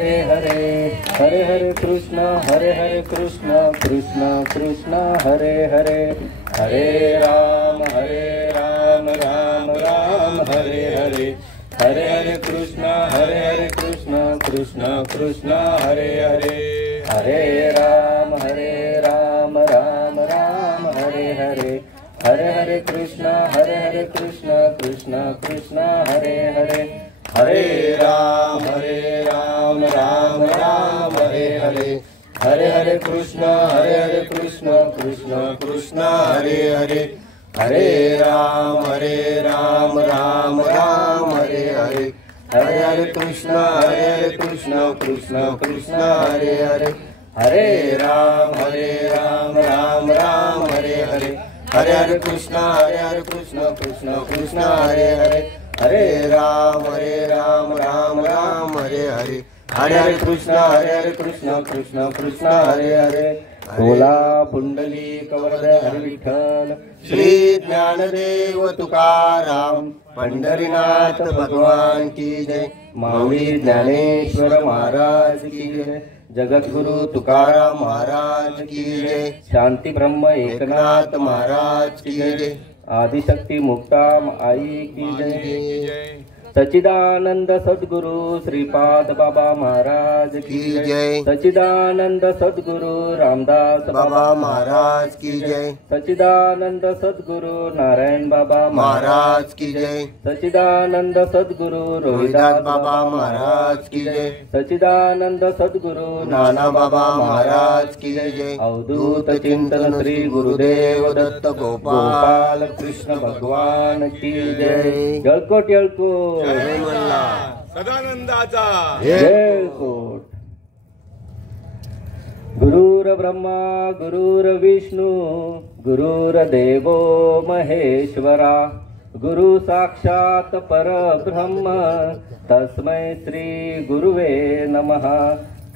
हरे हरे हरे कृष्ण कृष्ण कृष्ण हरे हरे हरे राम राम राम हरे हरे हरे हरे कृष्ण कृष्ण कृष्ण हरे हरे हरे राम राम राम हरे हरे हरे हरे कृष्ण कृष्ण कृष्ण हरे हरे हरे राम राम राम हरे हरे हरे हरे कृष्ण कृष्ण कृष्ण हरे हरे हरे राम राम राम हरे हरे हरे हरे कृष्ण कृष्ण कृष्ण हरे हरे हरे राम राम राम हरे हरे हरे हरे कृष्ण कृष्ण कृष्ण हरे हरे हरे राम राम राम हरे हरे हरे हरे कृष्ण कृष्ण कृष्ण हरे हरे बोला पुंडलिक वरद हरी विठ्ठल श्री ज्ञानदेव तुकाराम पंढरीनाथ भगवान की जय माऊली ज्ञानेश्वर महाराज की जय जगद्गुरु तुकाराम महाराज की जय शांती ब्रह्म एकनाथ महाराज की जय आदिशक्ति मुक्ताम आई की जय सच्चिदानंद सद्गुरु श्रीपाद बाबा महाराज की जय सच्चिदानंद सद्गुरु रामदास बाबा महाराज की जय सच्चिदानंद सद्गुरु नारायण बाबा महाराज की जय सच्चिदानंद सद्गुरु रोहिदास बाबा महाराज की जय सच्चिदानंद सद्गुरु नाना बाबा महाराज की जय अवधूत चिंतन श्री गुरुदेव दत्त गोपाल कृष्ण भगवान की जय जळकोट जळकोट सदानंदाचा जय कोट गुरुर ब्रह्मा गुरुर विष्णू गुरुर्देवो महेश्वरा गुरु साक्षात परब्रह्म तस्मै श्री गुरुवे नमः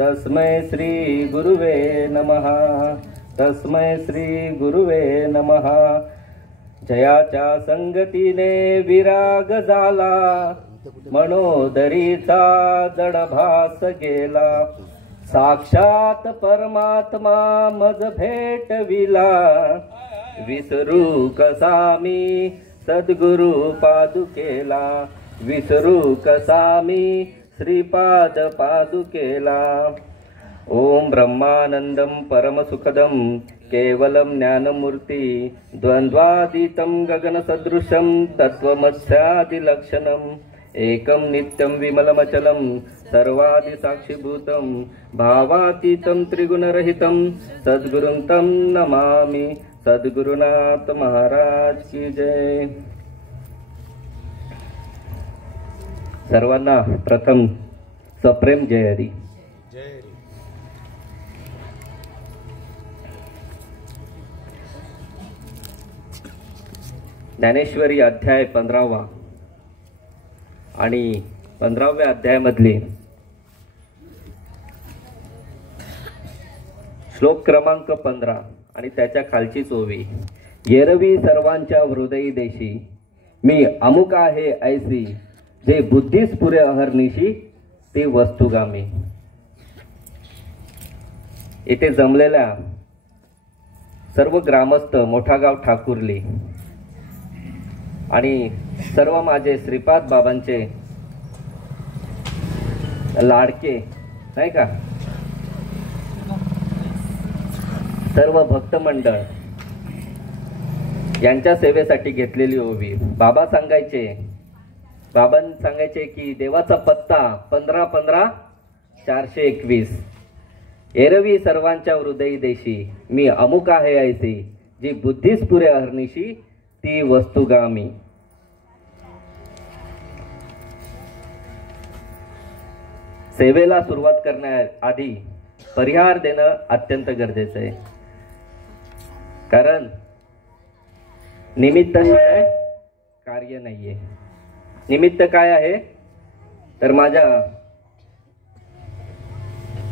तस्मै श्री गुरुवे नमः तस्मै श्री गुरुवे नमः जयाच्या संगतीने विराग झाला मनोदरीचा जडभास गेला साक्षात परमात्मा मज भेटविला विसरू कसा मी सद्गुरु पादुकेला विसरू कसा मी श्रीपाद पादुकेला ओम ब्रह्मानंदम परमसुखदम केवलम ज्ञानमूर्ति द्वंद्वातीतं गगनसदृशं तत्त्वमस्यादिलक्षणम् एकं नित्यं विमलमचलं सर्वादिसाक्षिभूतं भावातीतं त्रिगुणरहितं सद्गुरुं तं नमामि सद्गुरुनाथ महाराज की जय। सर्वांना प्रथम सप्रेम जय हरी। ज्ञानेश्वरी अध्याय 15वा आणि 15व्या अध्यायामधले श्लोक क्रमांक 15 आणि त्याच्या खालची ओवी। येरवी सर्वांच्या हृदयी देशी मी अमुक आहे ऐसी जे बुद्धीस पुरे अहर्निशी ते वस्तुगामी। इथे जमलेल्या सर्व ग्रामस्थ मोठागाव ठाकुर्ली आणि सर्व माझे श्रीपाद बाबांचे लाडके नाही का सर्व भक्त मंडळ यांच्या सेवेसाठी घेतलेली ओवी। बाबा सांगायचे की देवाचा पत्ता 15-15-421। एरवी सर्वांच्या हृदयी देशी मी अमुक आहे ऐसी जी बुद्धीस पुरे अहर्निशी ती वस्तुगामी। सेवेला सुरुवात करण्याआधी परिहार देणं अत्यंत गरजेचं आहे, कारण निमित्ताशिवाय कार्य नाहीये। निमित्त काय आहे तर माझ्या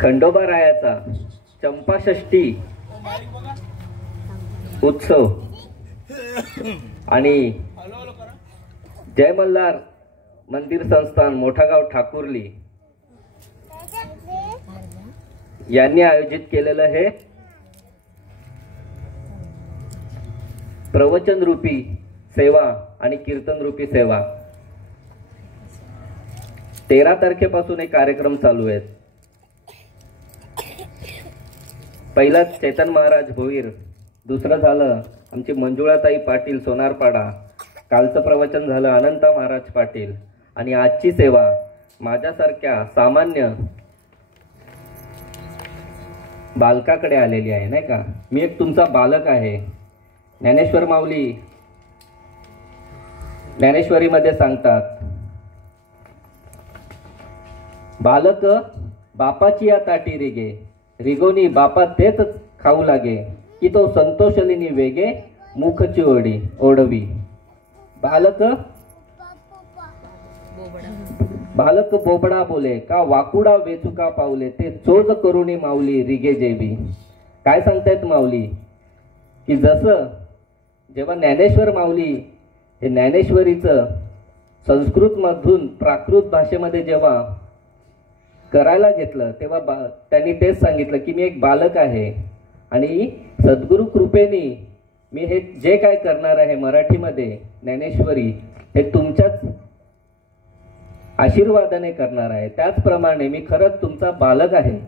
खंडोबा रायाचा चंपाषष्ठी उत्सव आणि जय मल्हार मंदिर संस्थान मोठागाव ठाकुर्ली यांनी आयोजित केलेलं हे प्रवचन रूपी सेवा आणि कीर्तन रूपी सेवा 13 तारखेपासून हे कार्यक्रम चालू आहेत. पहिला चेतन महाराज भोईर, दुसरं झालं आमची मंजुळाताई पाटील सोनारपाडा, कालचं प्रवचन झालं अनंता महाराज पाटील, आणि आजची सेवा माझ्यासारख्या सामान्य बालकाकडे आलेली आहे, नाही का. मी एक तुमचा बालक आहे. ज्ञानेश्वर माऊली ज्ञानेश्वरीमध्ये सांगतात, बालक बापाची या ताटी रिगे, रिगोनी बापा तेच खाऊ लागे, की तो संतोषलिनी वेगे मुखची ओढवी. बालक बोबडा बोले, का वाकुडा वेचुका पावले, ते चोज करुणी माऊली रिगे जेबी. काय सांगतायत माऊली, की जसं जेव्हा ज्ञानेश्वर माऊली हे ज्ञानेश्वरीचं संस्कृत मधून प्राकृत भाषेमध्ये जेव्हा करायला घेतलं, तेव्हा त्यांनी तेच सांगितलं की मी एक बालक आहे आणि सद्गुरु कृपेने मी हे जे काय करणार आहे मराठीमध्ये ज्ञानेश्वरी, हे तुमच्याच आशीर्वादाने करणार आहे. त्याचप्रमाणे मी खरंच तुमचा बालक आहे.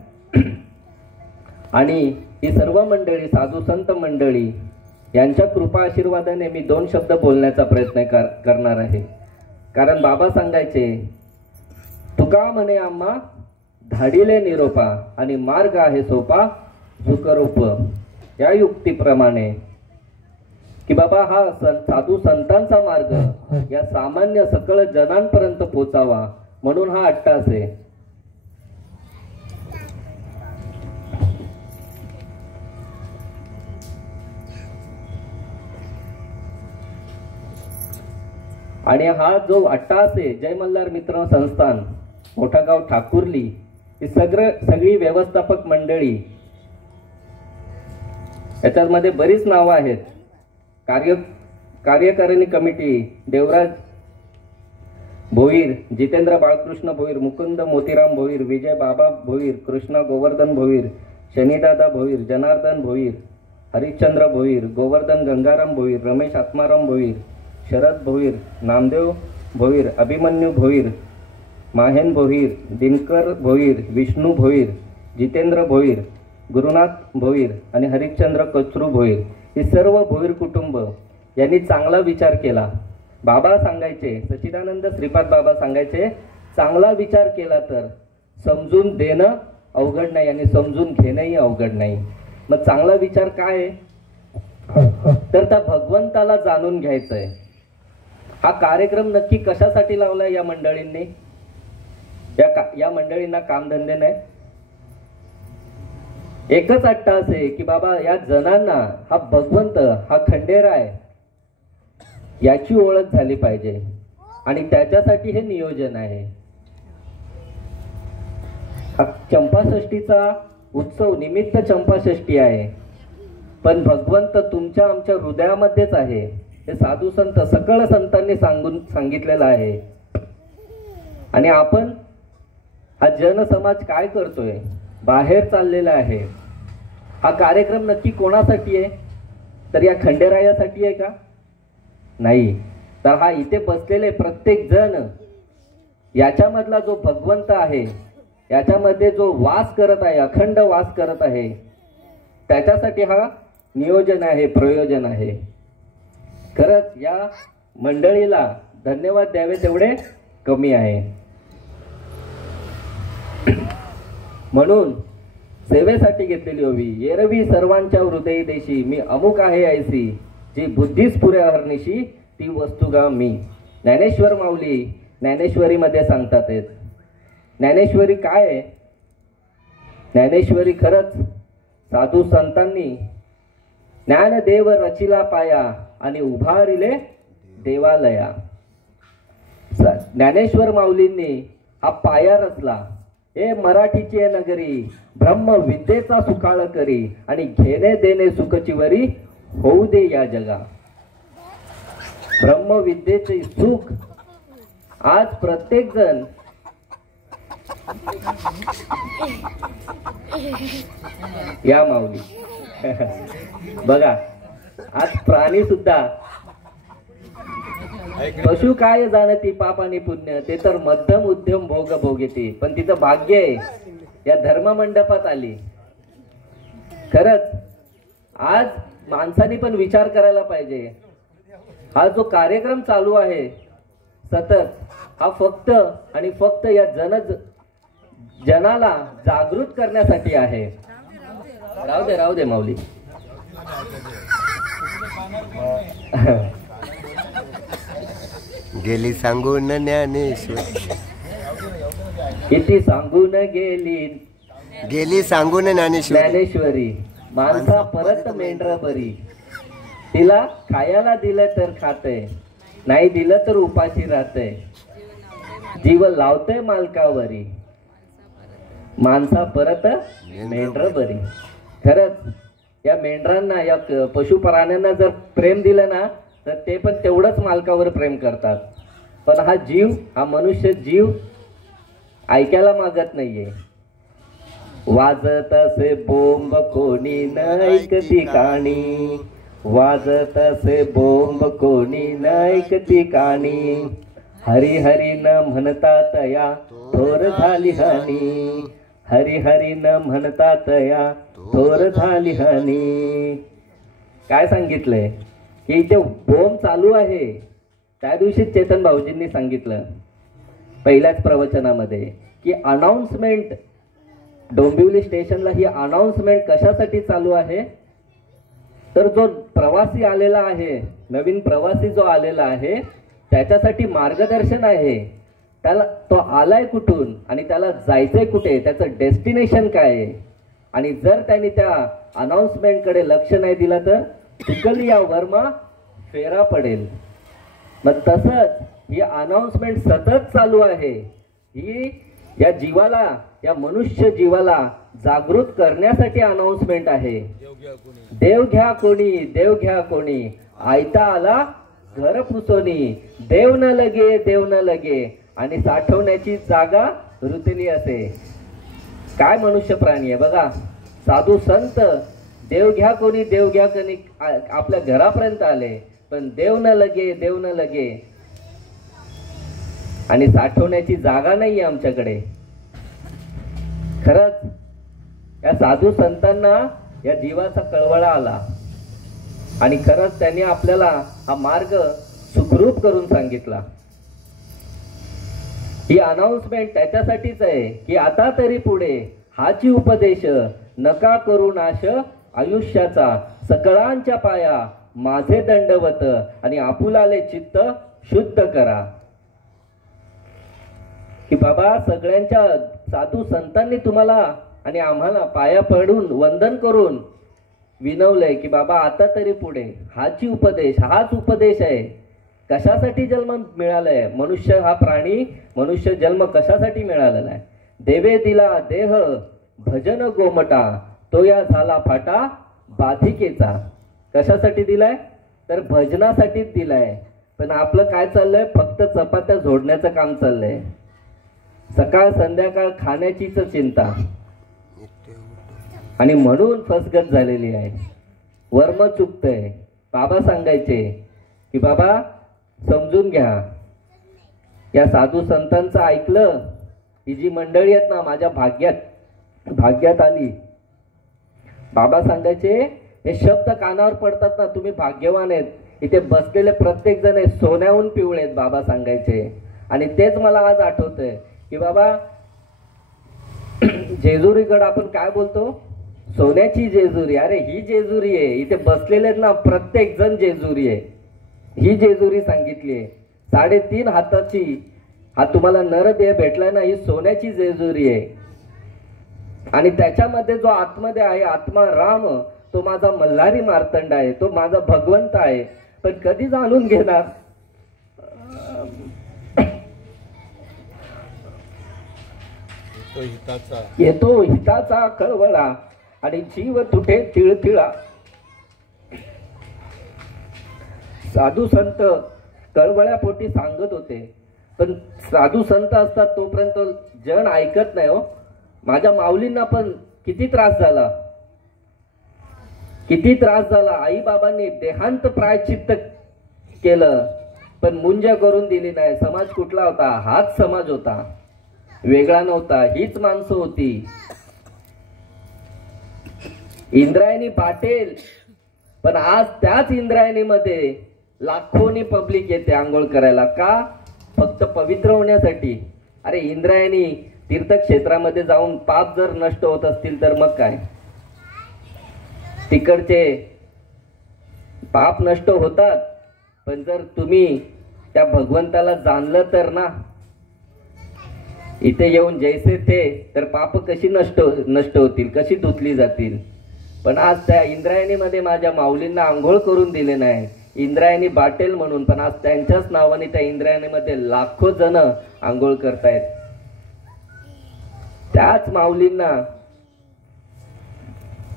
आणि ही सर्व मंडळी, साधू संत मंडळी यांच्या कृपा आशीर्वादाने मी 2 शब्द बोलण्याचा प्रयत्न करणार आहे. कारण बाबा सांगायचे, तुका म्हणे आम्हा धाडिले निरोपा, आणि मार्ग आहे सोपा सुखरूप. या युक्तीप्रमाणे की बाबा हा साधू संतांचा मार्ग या सामान्य सकळ जनांपर्यंत पोचावा, म्हणून हा अट्टास आहे. आणि हा जो अट्टास आहे, जय मल्हार मित्र संस्थान मोठागाव ठाकुर्ली, ही सगळी व्यवस्थापक मंडळी, याच्यामध्ये बरीच नावं आहेत. कार्यकारिणी कमिटी देवराज भोईर, जितेंद्र बाळकृष्ण भोईर, मुकुंद मोतीराम भोईर, विजय बाबा भोईर, कृष्ण गोवर्धन भोईर, शनिदादा भोईर, जनार्दन भोईर, हरिश्चंद्र भोईर, गोवर्धन गंगाराम भोईर, रमेश आत्माराम भोईर, शरद भोईर, नामदेव भोईर, अभिमन्यू भोईर, माहेन भोईर, दिनकर भोईर, विष्णू भोईर, जितेंद्र भोईर, गुरुनाथ भोईर आणि हरिश्चंद्र कचरू भोईर, ही सर्व भोईर कुटुंब यांनी चांगला विचार केला. बाबा सांगायचे, सच्चिदानंद श्रीपाद बाबा सांगायचे, चांगला विचार केला तर समजून देणं अवघड नाही आणि समजून घेणंही अवघड नाही. मग चांगला विचार काय आहे, तर त्या भगवंताला जाणून घ्यायचंय. हा कार्यक्रम नक्की कशासाठी लावलाय या मंडळींनी? या मंडळींना कामधंदे नाही, एकच अट्टास आहे की बाबा या जणांना हा भगवंत, हा खंडेराय याची ओळख झाली पाहिजे, आणि त्याच्यासाठी हे नियोजन आहे. हा चंपाषष्ठीचा उत्सव निमित्त चंपाषष्ठी आहे, पण भगवंत तुमच्या आमच्या हृदयामध्येच आहे. हे साधू संत सकळ संतांनी सांगितलेलं आहे. आणि आपण हा जनसमाज काय करतोय, बाहेर चाललेला आहे. हा कार्यक्रम नक्की कोणासाठी आहे, तर या खंडेरायासाठी आहे का? नाही. तर हा इथे बसलेले प्रत्येक जण, याच्यामधला जो भगवंत आहे, याच्यामध्ये जो वास करत आहे, अखंड वास करत आहे, त्याच्यासाठी हा नियोजन आहे, प्रयोजन आहे. खरंच या मंडळीला धन्यवाद द्यावे तेवढे कमी आहे. म्हणून सेवेसाठी घेतलेली हवी. एरवी सर्वांच्या हृदयी देशी, मी अमुक आहे ऐसी, जी बुद्धीस पुरे अहर्निशी, ती वस्तू गा मी. ज्ञानेश्वर माऊली ज्ञानेश्वरीमध्ये सांगतात. ज्ञानेश्वरी काय आहे? ज्ञानेश्वरी खरंच साधू संतांनी ज्ञानदेव रचिला पाया आणि उभारिले देवालया. ज्ञानेश्वर माऊलींनी हा पाया रचला. हे मराठीची नगरी ब्रह्म विद्येचा सुकाळ करी, आणि घेणे देणे सुखचिवरी होऊ दे या जगा. ब्रह्मविद्येचे सुख आज प्रत्येक जण या माऊली. बघा आज प्राणी सुद्धा पशु काय जाणती पाप आणि पुण्य, ते तर मध्यम उद्यम भोग भोगती, पण तिचं भाग्य आहे या धर्म मंडपात आली. खरंच आज माणसाने पण विचार करायला पाहिजे. हा जो कार्यक्रम चालू आहे सतत, हा फक्त आणि फक्त या जनाला जागृत करण्यासाठी आहे. राहू दे माऊली. गेली सांगून ज्ञानेश्वर, किती सांगून गेली सांगून ज्ञानेश्वरी, माणसा परत मेंढर बरी, तिला खायला दिलं तर खाते, नाही दिलं तर उपाशी राहते, जीव लावते मालकावरी, माणसा परत मेंढर बरी. खरंच या मेंढरांना, या पशु प्राण्यांना जर प्रेम दिलं ना तर ते पण तेवढंच मालकावर प्रेम करतात. पण हा जीव, हा मनुष्य जीव ऐकायला मागत नाहीये. वाजत असे बोंब कोणी नैक ठिकाणी, वाजत असे बोंब कोणी नैक ठिकाणी, हरी हरी न म्हणता तया थोर झाली हानी, हरी हरी न म्हणता तया थोर झाली हानी. काय सांगितलंय की इथे बोंब चालू आहे. त्या दिवशी चेतन भाऊजींनी सांगितलं पहिल्याच प्रवचनामध्ये की अनाउन्समेंट, डोंबिवली स्टेशनला ही अनाउन्समेंट कशासाठी चालू आहे, तर जो प्रवासी आलेला आहे, नवीन प्रवासी जो आलेला आहे त्याच्यासाठी मार्गदर्शन आहे. त्याला तो आलाय कुठून आणि त्याला जायचंय कुठे, त्याचं डेस्टिनेशन काय आहे. आणि जर त्यांनी त्या अनाउन्समेंटकडे लक्ष नाही दिलं तर चिखली या वर्मा फेरा पडेल. मग तसंच ही अनाउन्समेंट सतत चालू आहे. ही या जीवाला, या मनुष्य जीवाला जागृत करण्यासाठी अनाउन्समेंट आहे. देव घ्या कोणी, देव घ्या कोणी, आयता आला घर पुसोनी, देव न लगे, देव न लगे, आणि साठवण्याची जागा रुतली असे. काय मनुष्य प्राणी आहे बघा. साधू संत देव घ्या कोणी, देव घ्या कोणी आपल्या घरापर्यंत आले, पण देव न लगे, देव न लगे, आणि साठवण्याची जागा नाहीये आमच्याकडे. खरंच या साधू संतांना या जीवाचा कळवळा आला आणि खरंच त्यांनी आपल्याला हा मार्ग सुखरूप करून सांगितला. ही अनाउन्समेंट त्याच्यासाठीच आहे की आता तरी पुढे हाची उपदेश, नका करू नाश आयुष्याचा, सकळांच्या पाया माझे दंडवत, आणि आपुलाले चित्त शुद्ध करा. की बाबा सगळ्यांच्या साधू संतांनी तुम्हाला आणि आम्हाला पाया पडून वंदन करून विनवलंय की बाबा आता तरी पुढे हाची उपदेश, हाच उपदेश आहे. कशासाठी जन्म मिळालाय मनुष्य हा प्राणी, मनुष्य जन्म कशासाठी मिळालेला आहे. देवे दिला देह भजन गोमटा, तो या झाला फाटा बाधिकेचा. कशासाठी दिलाय तर भजनासाठीच दिलाय. पण आपलं काय चाललंय, फक्त चपात्या जोडण्याचं काम चाललंय. सकाळ संध्याकाळ खाण्याचीच चिंता, आणि म्हणून फसगत झालेली आहे. वर्म चुकतंय. बाबा सांगायचे की बाबा समजून घ्या. या साधू संतांचं ऐकलं, ही जी मंडळी आहेत ना माझ्या भाग्यात आली. बाबा सांगायचे हे शब्द कानावर पडतात ना, तुम्ही भाग्यवान आहेत. इथे बसलेले प्रत्येक जण सोन्याहून पिवळे आहेत बाबा सांगायचे. आणि तेच मला आज आठवतंय की बाबा जेजुरीगड आपण काय बोलतो, सोन्याची जेजुरी. अरे ही जेजुरी आहे. इथे बसलेले ना प्रत्येक जण जेजुरी आहे. ही जेजुरी सांगितली आहे. 3.5 हाताची, हा तुम्हाला नरदेह भेटलाय ना, ही सोन्याची जेजुरी आहे. आणि त्याच्यामध्ये जो आतमध्ये आहे आत्मा राम, तो माझा मल्हारी मार्तंड आहे, तो माझा भगवंत आहे. पण कधी जाणून घेणार. येतो हिताचा कळवळा आणि जीव तुटे तिळतिळा. साधू संत कळवळ्यापोटी सांगत होते पण साधू संत असतात तोपर्यंत जण ऐकत नाही हो. माझ्या माऊलींना पण किती त्रास झाला, किती त्रास झाला. आई बाबांनी देहांत प्रायश्चित्त केलं पण मुंज करून दिली नाही. समाज कुठला होता? हाच समाज होता, वेगळा नव्हता. हीच माणसं होती. इंद्रायणी पाटेल, पण आज त्याच इंद्रायणीमध्ये लाखोनी पब्लिक येते आंघोळ करायला. का? फक्त पवित्र होण्यासाठी. अरे इंद्रायणी तीर्थक्षेत्रामध्ये जाऊन पाप जर नष्ट होत असतील तर मग काय, तिकडचे पाप नष्ट होतात. पण जर तुम्ही त्या भगवंताला जाणलं तर ना, इथे येऊन जैसे ते तर पाप कशी नष्ट होतील, कशी धुतली जातील. पण आज त्या इंद्रायणीमध्ये माझ्या माऊलींना आंघोळ करून दिले नाही, इंद्रायणी बाटेल म्हणून. पण आज त्यांच्याच नावाने त्या इंद्रायणीमध्ये लाखो जण आंघोळ करतायत. त्याच माऊलींना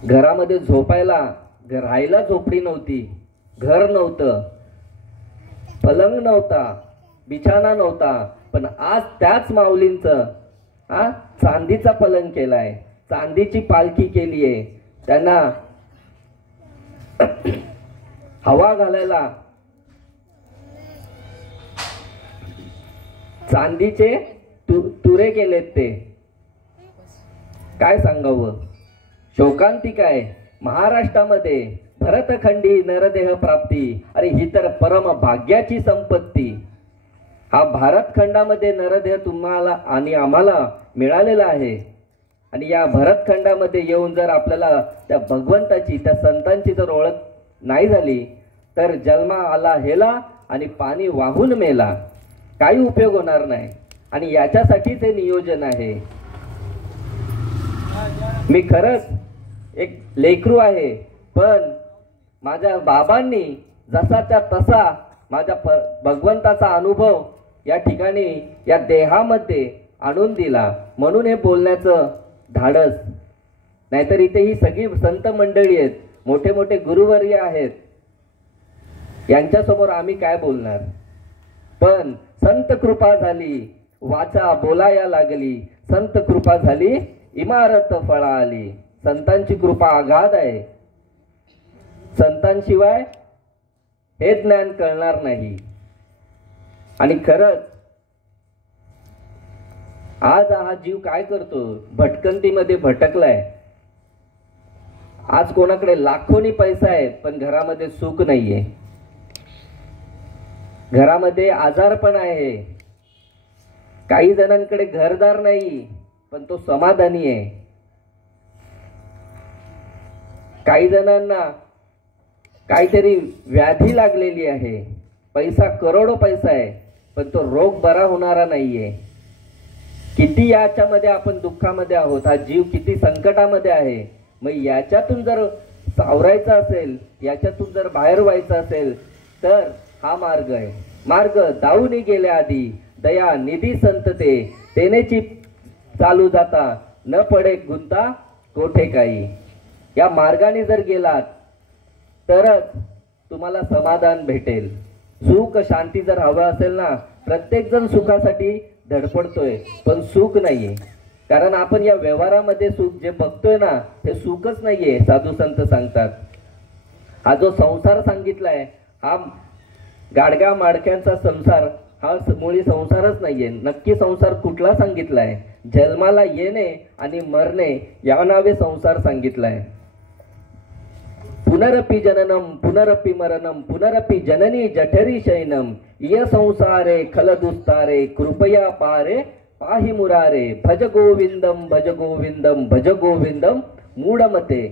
घरामध्ये झोपायला, राहायला झोपडी नव्हती, घर नव्हतं, पलंग नव्हता, बिछाना नव्हता. पण आज त्याच माऊलींचं चांदीचा पलंग केलाय, चांदीची पालखी केली आहे. त्यांना हवा घालायला चांदीचे तुरे केलेत. ते काय सांगावं. शोकांतिका आहे. महाराष्ट्रामध्ये भरतखंडी नरदेह प्राप्ती. अरे ही तर परम भाग्याची संपत्ती. हा भारतखंडामध्ये नरदेह तुम्हाला आणि आम्हाला मिळालेला आहे. आणि या भरतखंडामध्ये येऊन जर आपल्याला त्या भगवंताची, त्या संतांची जर ओळख नाही झाली तर जन्मा आला हेला आणि पाणी वाहून मेला, काही उपयोग होणार नाही. आणि याच्यासाठीच हे नियोजन आहे. मी खरंच एक लेकरू आहे, पण माझ्या बाबांनी जसाच्या तसा माझ्या भगवंताचा अनुभव या ठिकाणी, या देहामध्ये आणून दिला. म्हणून हे बोलण्याचं धाडस. नाहीतर इथे ही सगळी संत मंडळी आहेत, मोठे मोठे गुरुवर्य आहेत, यांच्यासमोर आम्ही काय बोलणार. पण संत कृपा झाली, वाचा बोलाया लागली. संत कृपा झाली, इमारत फळा आली. संतांची कृपा अगाध आहे. संतांशिवाय हे ज्ञान कळणार नाही. आणि खरंच आज हा जीव काय करतो? भटकंतीमध्ये भटकलाय. आज कोणाकडे लाखोनी पैसा आहे पण घरामध्ये सुख नाहीये, घरामध्ये आजारपण आहे. काही जणांकडे घरदार नाही पण तो समाधानी आहे. काही जणांना काहीतरी व्याधी लागलेली आहे, पैसा करोडो पैसा आहे पण तो रोग बरा होणारा नाहीये. किती याच्यामध्ये आपण दुःखामध्ये आहोत, हा जीव किती संकटामध्ये आहे. मग याच्यातून जर सावरायचं असेल, याच्यातून जर बाहेर व्हायचं असेल तर हा मार्ग आहे. मार्ग दाऊनी गेल्या आधी दया निधी संतते, तेनेची चालू जाता न पडे गुंता कोठे काही. या मार्गाने जर गेलात तरच तुम्हाला समाधान भेटेल. सुख शांती जर हवं असेल ना, प्रत्येक जण सुखासाठी धडपडतोय पण सुख नाहीये. कारण आपण या व्यवहारामध्ये सुख जे बघतोय ना, हे सुखच नाहीये. साधू संत सांगतात हा जो संसार सांगितलाय, हा गाडगा माडक्यांचा संसार, हा मुळी संसारच नाहीये. नक्की संसार कुठला सांगितलाय? जन्माला येणे आणि मरणे या नावे संसार सांगितलाय. पुनरपि जननम पुनरपि मरणम पुनरपि जननी जठरी शयनम इय संसारे खलदुस्तारे कृपया पारे पाहि मुरारे भज गोविंदम भज गोविंदम भज गोविंदम मूढमते.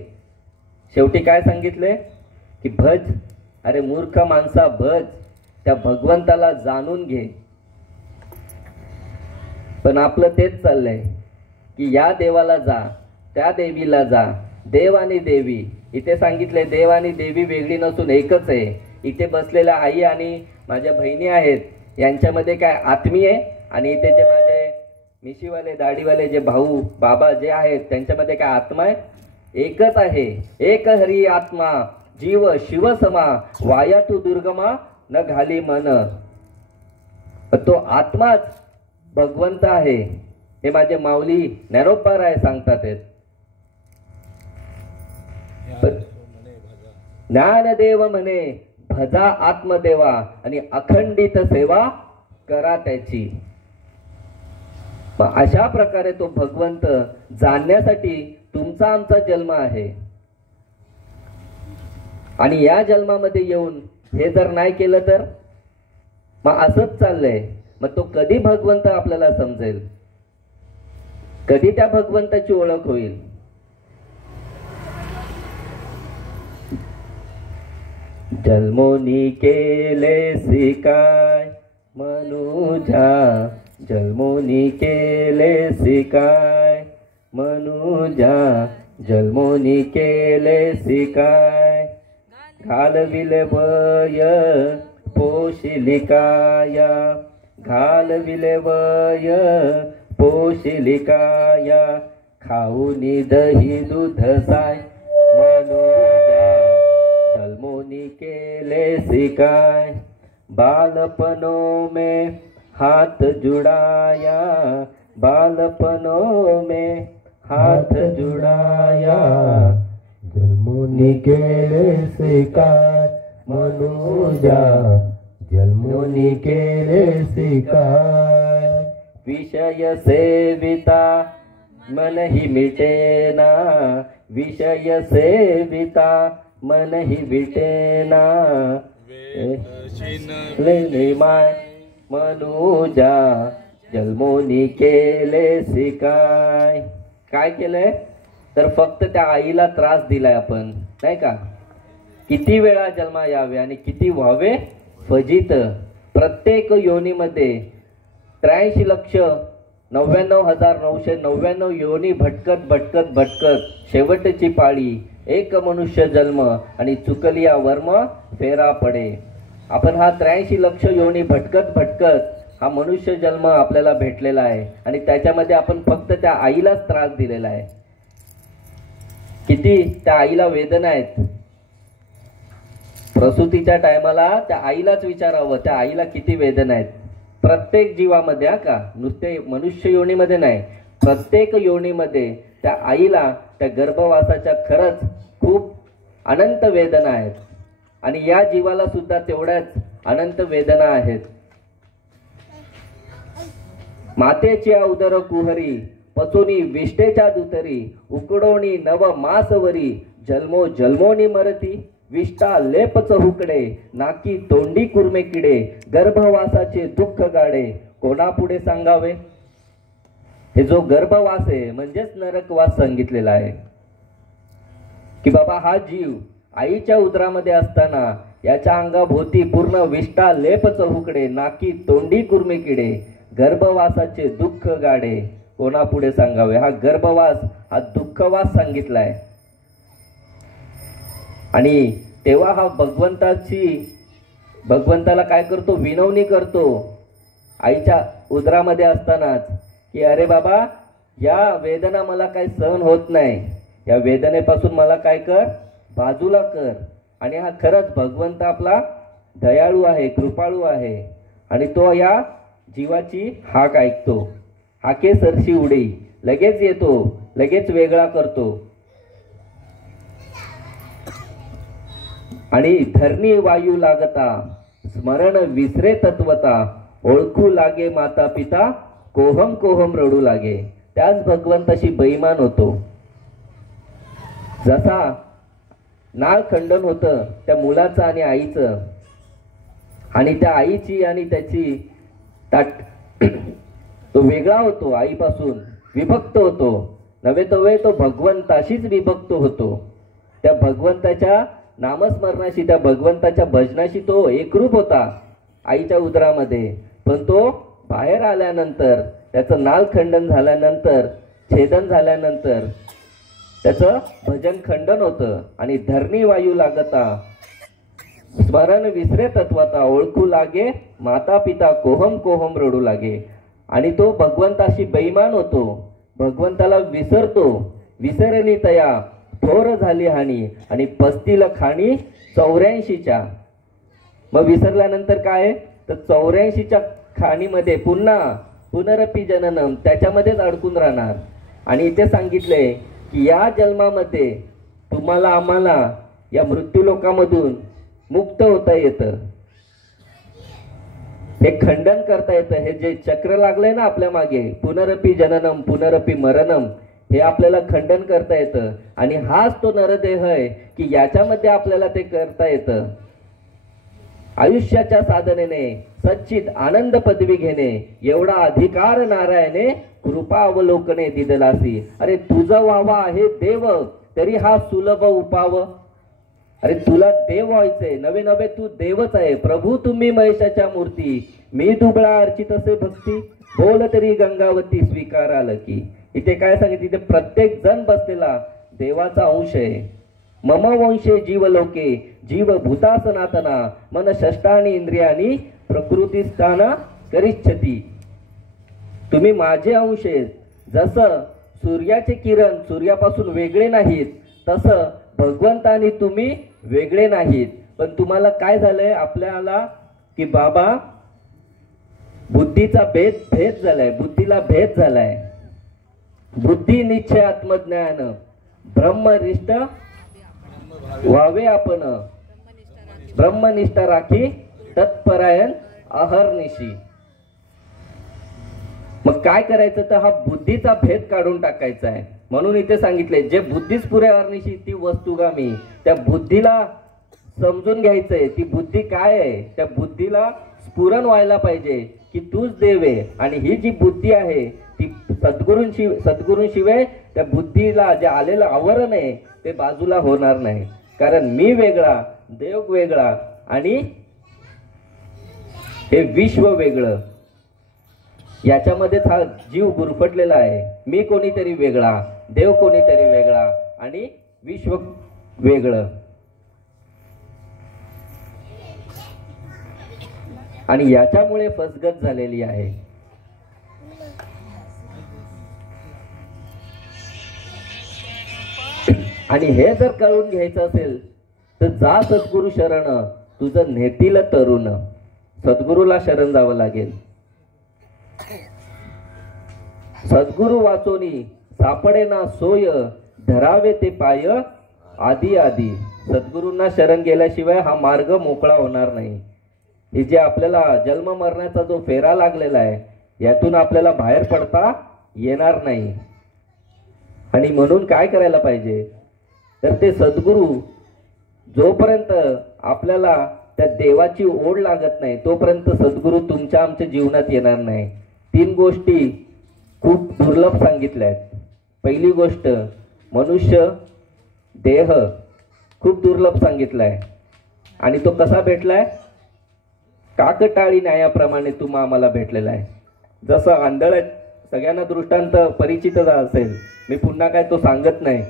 शेवटी काय सांगितले की भज, अरे मूर्ख माणसा भज, त्या भगवंताला जाणून घे. पण आपलं तेच चाललंय की या देवाला जा, त्या देवीला जा. देव आणि देवी इथे सांगितले, देव आणि देवी वेगळी नसून एकच आहे. इथे बसलेल्या आई आणि माझ्या बहिणी आहेत, यांच्यामध्ये काय आत्मीय आहे. आणि इथे जे माझे मिशीवाले दाढीवाले जे भाऊ बाबा जे आहेत त्यांच्यामध्ये काय आत्मा आहे? एकच आहे. एक हरी आत्मा जीव शिवसमा वाया तू दुर्गमा न घाली मन. पण तो आत्माच भगवंत आहे हे माझे माऊली ज्ञानोबा राय सांगतात आहेत. ज्ञानदेव म्हणे भजा आत्मदेवा आणि अखंडित सेवा करा त्याची. अशा प्रकारे तो भगवंत जाणण्यासाठी तुमचा आमचा जन्म आहे. आणि या जन्मामध्ये येऊन हे जर नाही केलं तर मग असंच चाललंय. मग तो कधी भगवंत आपल्याला समजेल, कधी त्या भगवंताची ओळख होईल. जन्मोनी केले सिकाय मनुजा, जन्मोनी केले सिकाय मनुजा, जन्मोनी केले सिकाय. घालविले वय पोशिलिकाया, घालविले वय पोशिलिकाया. खाऊनी दही दूध साय मनुजा, जन्मोनी केले सिकाय. बालपनों में हाथ जुड़ाया, बालपनों में हाथ जुड़ाया. जन्मोनी केले सिकाय मनुजा, जन्मोनी केले सिकाय. विषय सेविता मन ही मिटेना, विषय सेविता मन ही विटेना. ले माय मनुजा, जन्मोनी केले सिकाय. काय केलंय तर फक्त त्या आईला त्रास दिलाय आपण, नाही का. किती वेळा जन्मा यावे आणि किती व्हावे फजित. प्रत्येक योनीमध्ये 83,99,999 योनी भटकत भटकत भटकत शेवटची पाळी एक मनुष्य जन्म आणि चुकली या वर्म फेरा पडे. आपण हा 83 लक्ष योनी भटकत भटकत हा मनुष्य जन्म आपल्याला भेटलेला आहे आणि त्याच्यामध्ये आपण फक्त त्या आईलाच त्रास दिलेला आहे. किती त्या आईला वेदना आहेत. प्रसूतीच्या टायमाला त्या आईलाच विचारावं त्या आईला किती वेदना आहेत. प्रत्येक जीवामध्ये, का नुसते मनुष्य योनीमध्ये नाही, प्रत्येक योनीमध्ये त्या आईला त्या गर्भवासाच्या खरंच खूप अनंत वेदना आहेत. आणि या जीवाला सुद्धा तेवढ्याच अनंत वेदना आहेत. मातेच्या उदर कुहरी पचोनी विष्टेच्या दुतरी. उकडोनी नव मासवरी जन्मो जन्मोनी मरती. विष्टा लेपच हुकडे नाकी तोंडी कुर्मे किडे. गर्भवासाचे दुःख गाडे कोणापुढे सांगावे. हे जो गर्भवास आहे म्हणजेच नरकवास सांगितलेला आहे की बाबा हा जीव आईच्या उदरामध्ये असताना याच्या अंगाभोवती पूर्ण विष्टा लेपच हुकडे नाकी तोंडी कुर्मे किडे. गर्भवासाचे दुःख गाडे कोणापुढे सांगावे. हा गर्भवास हा दुःखवास सांगितलाय. आणि तेव्हा हा भगवंताला काय करतो, विनवणी करतो आईच्या उदरामध्ये असतानाच की अरे बाबा या वेदना मला काही सहन होत नाही, या वेदनेपासून मला काय कर, बाजूला कर. आणि हा खरंच भगवंत आपला दयाळू आहे, कृपाळू आहे. आणि तो या जीवाची हाक ऐकतो. हाके सरशी उडे लगेच येतो, लगेच वेगळा करतो. आणि धरणी वायू लागता स्मरण विसरे तत्वता. ओळखू लागे माता पिता कोहम कोहम रडू लागे. त्याच भगवंताशी बेईमान होतो. जसा नाळ खंडन होतं त्या मुलाचं आणि आईचं, आणि त्या आईची आणि त्याची तो वेगळा होतो, आईपासून विभक्त होतो. नव्हे तवे तो भगवंताशीच विभक्त होतो. त्या भगवंताच्या नामस्मरणाशी, त्या भगवंताच्या भजनाशी तो एकरूप होता आईच्या उदरामध्ये. पण तो बाहेर आल्यानंतर, त्याचं नाल खंडन झाल्यानंतर, छेदन झाल्यानंतर त्याचं भजन खंडन होतं. आणि धरणी वायू लागता स्मरण विसरे तत्वता. ओळखू लागे माता पिता कोहम कोहम रडू लागे. आणि तो भगवंताशी बेईमान होतो, भगवंताला विसरतो. विसरली तया थोर झाली हानी. आणि पस्तील खाणी 84च्या. मग विसरल्यानंतर काय तर 84च्या खाणीमध्ये पुन्हा पुनरपी जननम त्याच्यामध्येच अडकून राहणार. आणि इथे सांगितले की या जन्मामध्ये तुम्हाला आम्हाला या मृत्यू लोकामधून मुक्त होता येतं, हे खंडन करता येतं. हे जे चक्र लागलंय ना आपल्या मागे, पुनरपी जननम पुनरपी मरणम, हे आपल्याला खंडन करता येतं. आणि हाच तो नरदेह आहे की याच्यामध्ये आपल्याला ते करता येतं. आयुष्याच्या साधनेने सच्चित आनंद पदवी घेणे एवढा अधिकार नारायणे कृपा अवलोकने दिदलासी. अरे तुझा व्हावा आहे देव तरी हा सुलभ उपाव. अरे तुला देव व्हायचंय, नवे नवे तू देवच आहे. प्रभू तुम्ही महेशाच्या मूर्ती, मी दुबळा अर्चित असे भक्ती, बोल तरी गंगावती स्वीकाराल की. इथे काय सांगितलं, इथे प्रत्येक जण बसलेला देवाचा अंश आहे. मम वंशे जीवलोके जीव भूता सनातना मन षष्टानी इंद्रियानी प्रकृती स्थाना करिच्छती. तुम्ही माझे अंश आहेत. जसं सूर्याचे किरण सूर्यापासून वेगळे नाहीत तसं भगवंतानी तुम्ही वेगळे नाहीत. पण तुम्हाला काय झालंय आपल्याला की बाबा बुद्धीचा भेद झालाय, बुद्धीला भेद झालाय. बुद्धी निश्चय आत्मज्ञान ब्रह्मनिष्ठ व्हावे आपण, ब्रह्मनिष्ठा राखी तत्परायण अहर्निशी. मग काय करायचं तर हा बुद्धीचा भेद काढून टाकायचा आहे. म्हणून इथे सांगितले जे बुद्धीच पुरे अहर्निशी ती वस्तुगामी. त्या बुद्धीला समजून घ्यायचंय, ती बुद्धी काय आहे, त्या बुद्धीला स्फुरण व्हायला पाहिजे की तूच देव आहे. आणि ही जी बुद्धी आहे ती सद्गुरूंशिवाय त्या बुद्धीला जे आलेलं आवरण आहे ते बाजूला होणार नाही. कारण मी वेगळा, देव वेगळा आणि हे विश्व वेगळं, याच्यामध्येच हा जीव गुरफटलेला आहे. मी कोणीतरी वेगळा, देव कोणीतरी वेगळा आणि विश्व वेगळं. आणि याच्यामुळे फसगत झालेली आहे. आणि हे जर करून घ्यायचं असेल तर जा सद्गुरु शरण, तुझं नेतील तरुण. सद्गुरूला शरण जावं लागेल. सद्गुरु वाचोनी सापडे ना सोय, धरावे ते पाय आधी आधी. सद्गुरूंना शरण गेल्याशिवाय हा मार्ग मोकळा होणार नाही. हे जे आपल्याला जन्म मरण्याचा जो फेरा लागलेला आहे यातून आपल्याला बाहेर पडता येणार नाही. आणि म्हणून काय करायला पाहिजे तर ते सद्गुरू जोपर्यंत आपल्याला त्या देवाची ओढ लागत नाही तोपर्यंत सद्गुरू तुमच्या आमच्या जीवनात येणार नाही. 3 गोष्टी खूप दुर्लभ सांगितल्या आहेत. पहिली गोष्ट मनुष्य देह खूप दुर्लभ सांगितलाय. आणि तो कसा भेटलाय, काकटाळी न्यायाप्रमाणे तुम्हा आम्हाला भेटलेला आहे. जसं आंधळ सगळ्यांना दृष्टांत परिचितच असेल, मी पुन्हा काय तो सांगत नाही,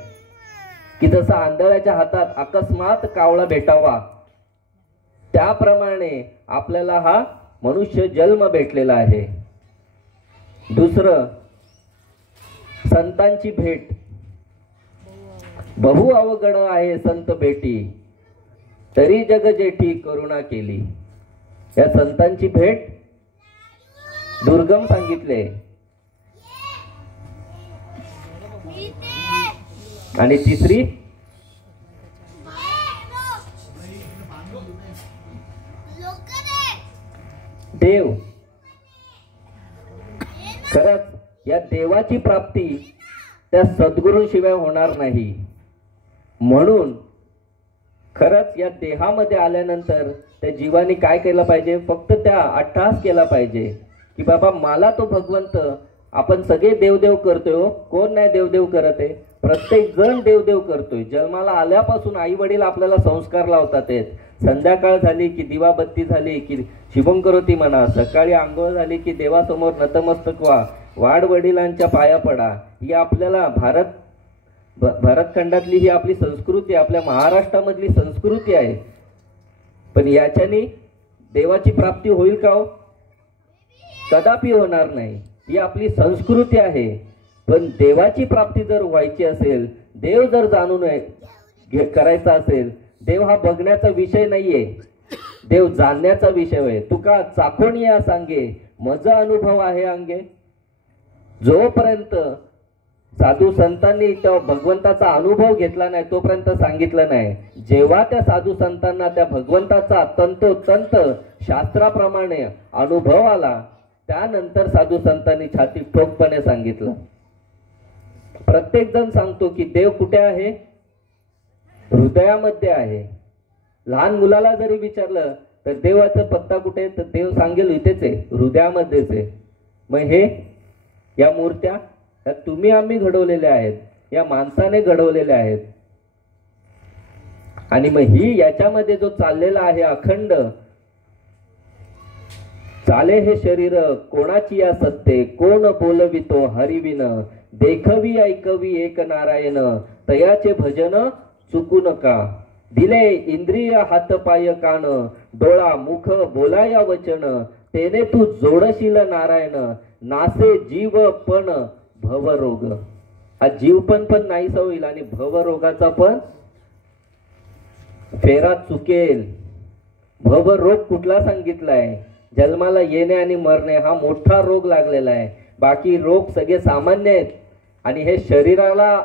की जसं आंधळ्याच्या हातात अकस्मात कावळा भेटावा त्याप्रमाणे आपल्याला हा मनुष्य जन्म भेटलेला आहे. दुसरं संतांची भेट. बहु अवघड आहे संत भेटी, तरी जग जेठी करुणा केली. या संतांची भेट दुर्गम सांगितले. आणि तिसरी देव. खरंच या देवाची प्राप्ती त्या सद्गुरूंशिवाय होणार नाही. म्हणून खरंच या देहामध्ये आल्यानंतर त्या जीवाने काय केलं पाहिजे, फक्त त्या अट्टहास केला पाहिजे की बाबा मला तो भगवंत. आपण सगळे देवदेव करतोय, कोण नाही देवदेव करत आहे, प्रत्येक जण देवदेव करतोय. जन्माला आल्यापासून आई वडील आपल्याला संस्कार लावतात. संध्याकाळ झाली की दिवाबत्ती झाली की शिवंकरोती म्हणा, सकाळी आंघोळ झाली की देवासमोर नतमस्तक व्हा, वाढ वडिलांच्या पाया पडा. ही आपल्याला भारतखंडातली ही आपली संस्कृती, आपल्या महाराष्ट्रामधली संस्कृती आहे. पण याच्याने देवाची प्राप्ती होईल का हो? कदापि होणार नाही. ही आपली संस्कृती आहे. पण देवाची प्राप्ती जर व्हायची असेल, देव जर जाणून करायचा असेल, देव हा बघण्याचा विषय नाहीये, देव जाणण्याचा विषय आहे. तुका चाखोनिया सांगे मज अनुभव आहे अंगे. जोपर्यंत साधू संतांनी त्या भगवंताचा अनुभव घेतला नाही तोपर्यंत सांगितलं नाही. जेव्हा त्या साधू संतांना त्या भगवंताचा तंतोतंत शास्त्राप्रमाणे अनुभव आला त्यानंतर साधू संतांनी छाती ठोकपणे सांगितलं. प्रत्येक जण सांगतो की देव कुठे आहे? हृदयामध्ये आहे. लहान मुलाला जरी विचारलं तर देवाचा पत्ता कुठे, तर देव सांगेल इथेच आहे, हृदयामध्येच आहे. मग हे या मूर्त्या या तुम्ही आम्ही घडवलेल्या आहेत, या माणसाने घडवलेल्या आहेत. आणि मग ही याच्यामध्ये जो चाललेला आहे अखंड चाले हे शरीर कोणाची या सत्ते, कोण बोलवितो हरिविन, देखवी ऐकवी एक नारायण, तयाचे भजन चुकू नका. दिले इंद्रिय हात पाय कान, डोळा मुख बोलाया वचन, तेने तू जोडशील नारायण, नासे जीव पण भवरोग. हा जीव पण नाहीसा होईल आणि भवरोगाचा पण फेरा चुकेल. भवरोग कुठला सांगितलाय? जन्माला येणे आणि मरणे हा मोठा रोग लागलेला आहे. बाकी रोग सगळे सामान्य आहेत आणि हे शरीराला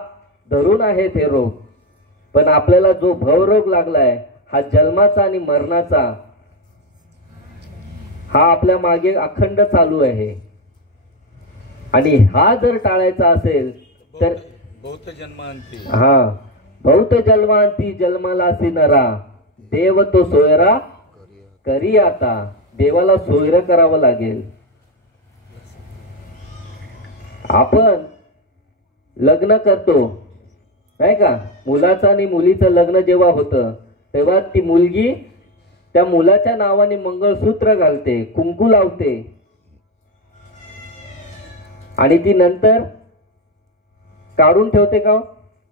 धरून आहेत हे रोग. पण आपल्याला जो भवरोग लागलाय हा जन्माचा आणि मरणाचा, हा आपल्या मागे अखंड चालू आहे. आणि हा जर टाळायचा असेल तर बहुत जन्मांती बहुत जन्मांती जन्मलासी नरा, देव तो सोयरा करी आता. देवाला सोयरं करावं लागेल. आपण लग्न करतो नाही का, मुलाचं आणि मुलीचं लग्न जेव्हा होतं तेव्हा ती मुलगी त्या मुलाच्या नावाने मंगळसूत्र घालते, कुंकू लावते आणि ती नंतर काढून ठेवते का?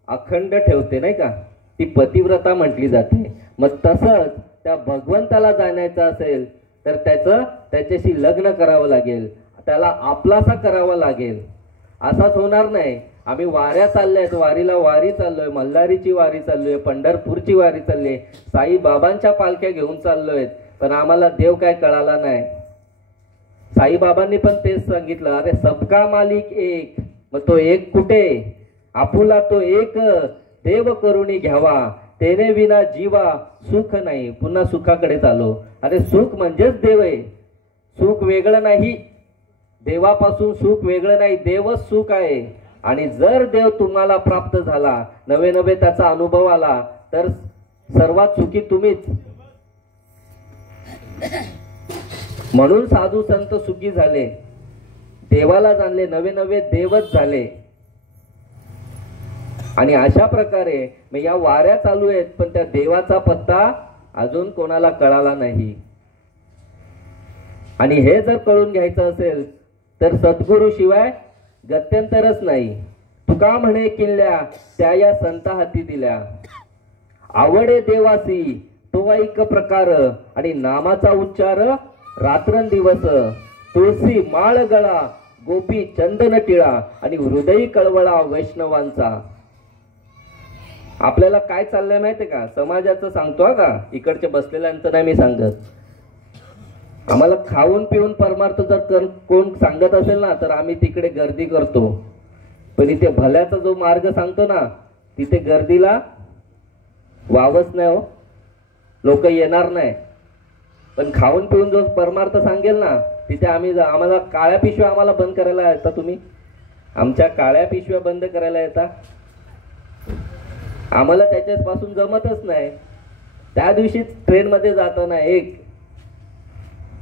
अखंड ठेवते नाही का, ती पतिव्रता म्हटली जाते. मग तसंच त्या भगवंताला जाण्याचं असेल तर त्याच्याशी लग्न करावं लागेल, त्याला आपलासा करावा लागेल. असाच होणार नाही. आम्ही वाऱ्या चालल्यात, वारी चाललोय, मल्हारीची वारी चाललोय, पंढरपूरची वारी चालली, साई बाबांच्या पालख्या घेऊन चाललोय, पण आम्हाला देव काय कळाला नाही. साईबाबांनी पण तेच सांगितलं, अरे सबका मालिक एक. मग तो एक कुठे? आपुला तो एक देव करुणी घ्यावा, तेने विना जीवा सुख नाही. पुन्हा सुखाकडे चालो. अरे सुख म्हणजेच देव आहे. सुख वेगळं नाही, देवापासून सुख वेगळं नाही, देवच सुख आहे. आणि जर देव तुम्हाला प्राप्त झाला, नवे नवे त्याचा अनुभव आला, तर सर्वात सुखी तुम्हीच. म्हणून साधू संत सुखी झाले, देवाला जाणले, नवे नवे देवच झाले. आणि अशा प्रकारे मग या वाऱ्या चालू आहेत, पण त्या देवाचा पत्ता अजून कोणाला कळाला नाही. आणि हे जर कळून घ्यायचं असेल तर सद्गुरू शिवाय गत्यंतरच नाही. तुका म्हणे किल्ल्या त्या या संता हाती दिल्या, आवडे देवासी तो ऐक प्रकार, आणि नामाचा उच्चार रात्रंदिवस, तुळसी माळ गळा, गोपी चंदन टिळा, आणि हृदयी कळवळा वैष्णवांचा. आपल्याला काय चाललंय माहितीये का? समाजाचं सांगतो का, इकडच्या बसलेल्यांचं नाही मी सांगत. आम्हाला खाऊन पिऊन परमार्थ जर कोण सांगत असेल ना तर आम्ही तिकडे गर्दी करतो. पण इथे भल्याचा जो मार्ग सांगतो ना तिथे गर्दीला वावच नाही हो, लोक येणार नाही. पण खाऊन पिऊन जो परमार्थ सांगेल ना तिथे आम्हाला काळ्या पिशव्या आम्हाला बंद करायला येता. तुम्ही आमच्या काळ्या पिशव्या बंद करायला येता. आम्हाला त्याच्यापासून जमतच नाही. त्या दिवशी ट्रेनमध्ये जाताना एक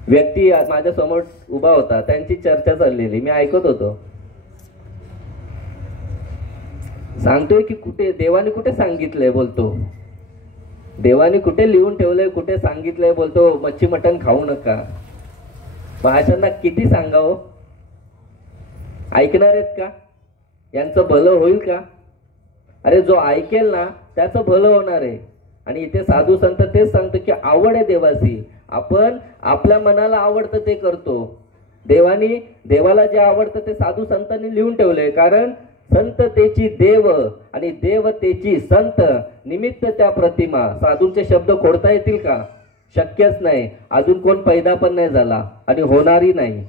व्यक्ती माझ्या समोर उभा होता, त्यांची चर्चा चाललेली, मी ऐकत होतो. सांगतोय की कुठे देवाने कुठे सांगितलंय, बोलतो देवाने कुठे लिहून ठेवलंय, कुठे सांगितलंय, बोलतो मच्छी मटण खाऊ नका. भाषांना किती सांगावं, ऐकणार आहेत का? यांचं भलं होईल का? अरे जो ऐकेल ना त्याचं भलं होणार आहे. आणि इथे साधू संत तेच सांगतो की आवड आहे देवाची. आपण आपल्या मनाला आवडतं ते करतो. देवाला जे आवडतं ते साधू संतांनी लिहून ठेवलंय. कारण संततेची देव आणि देवतेची संत, निमित्त त्या प्रतिमा. साधूंचे शब्द खोडता येतील का? शक्यच नाही. अजून कोण पैदा पण नाही झाला आणि होणारही नाही.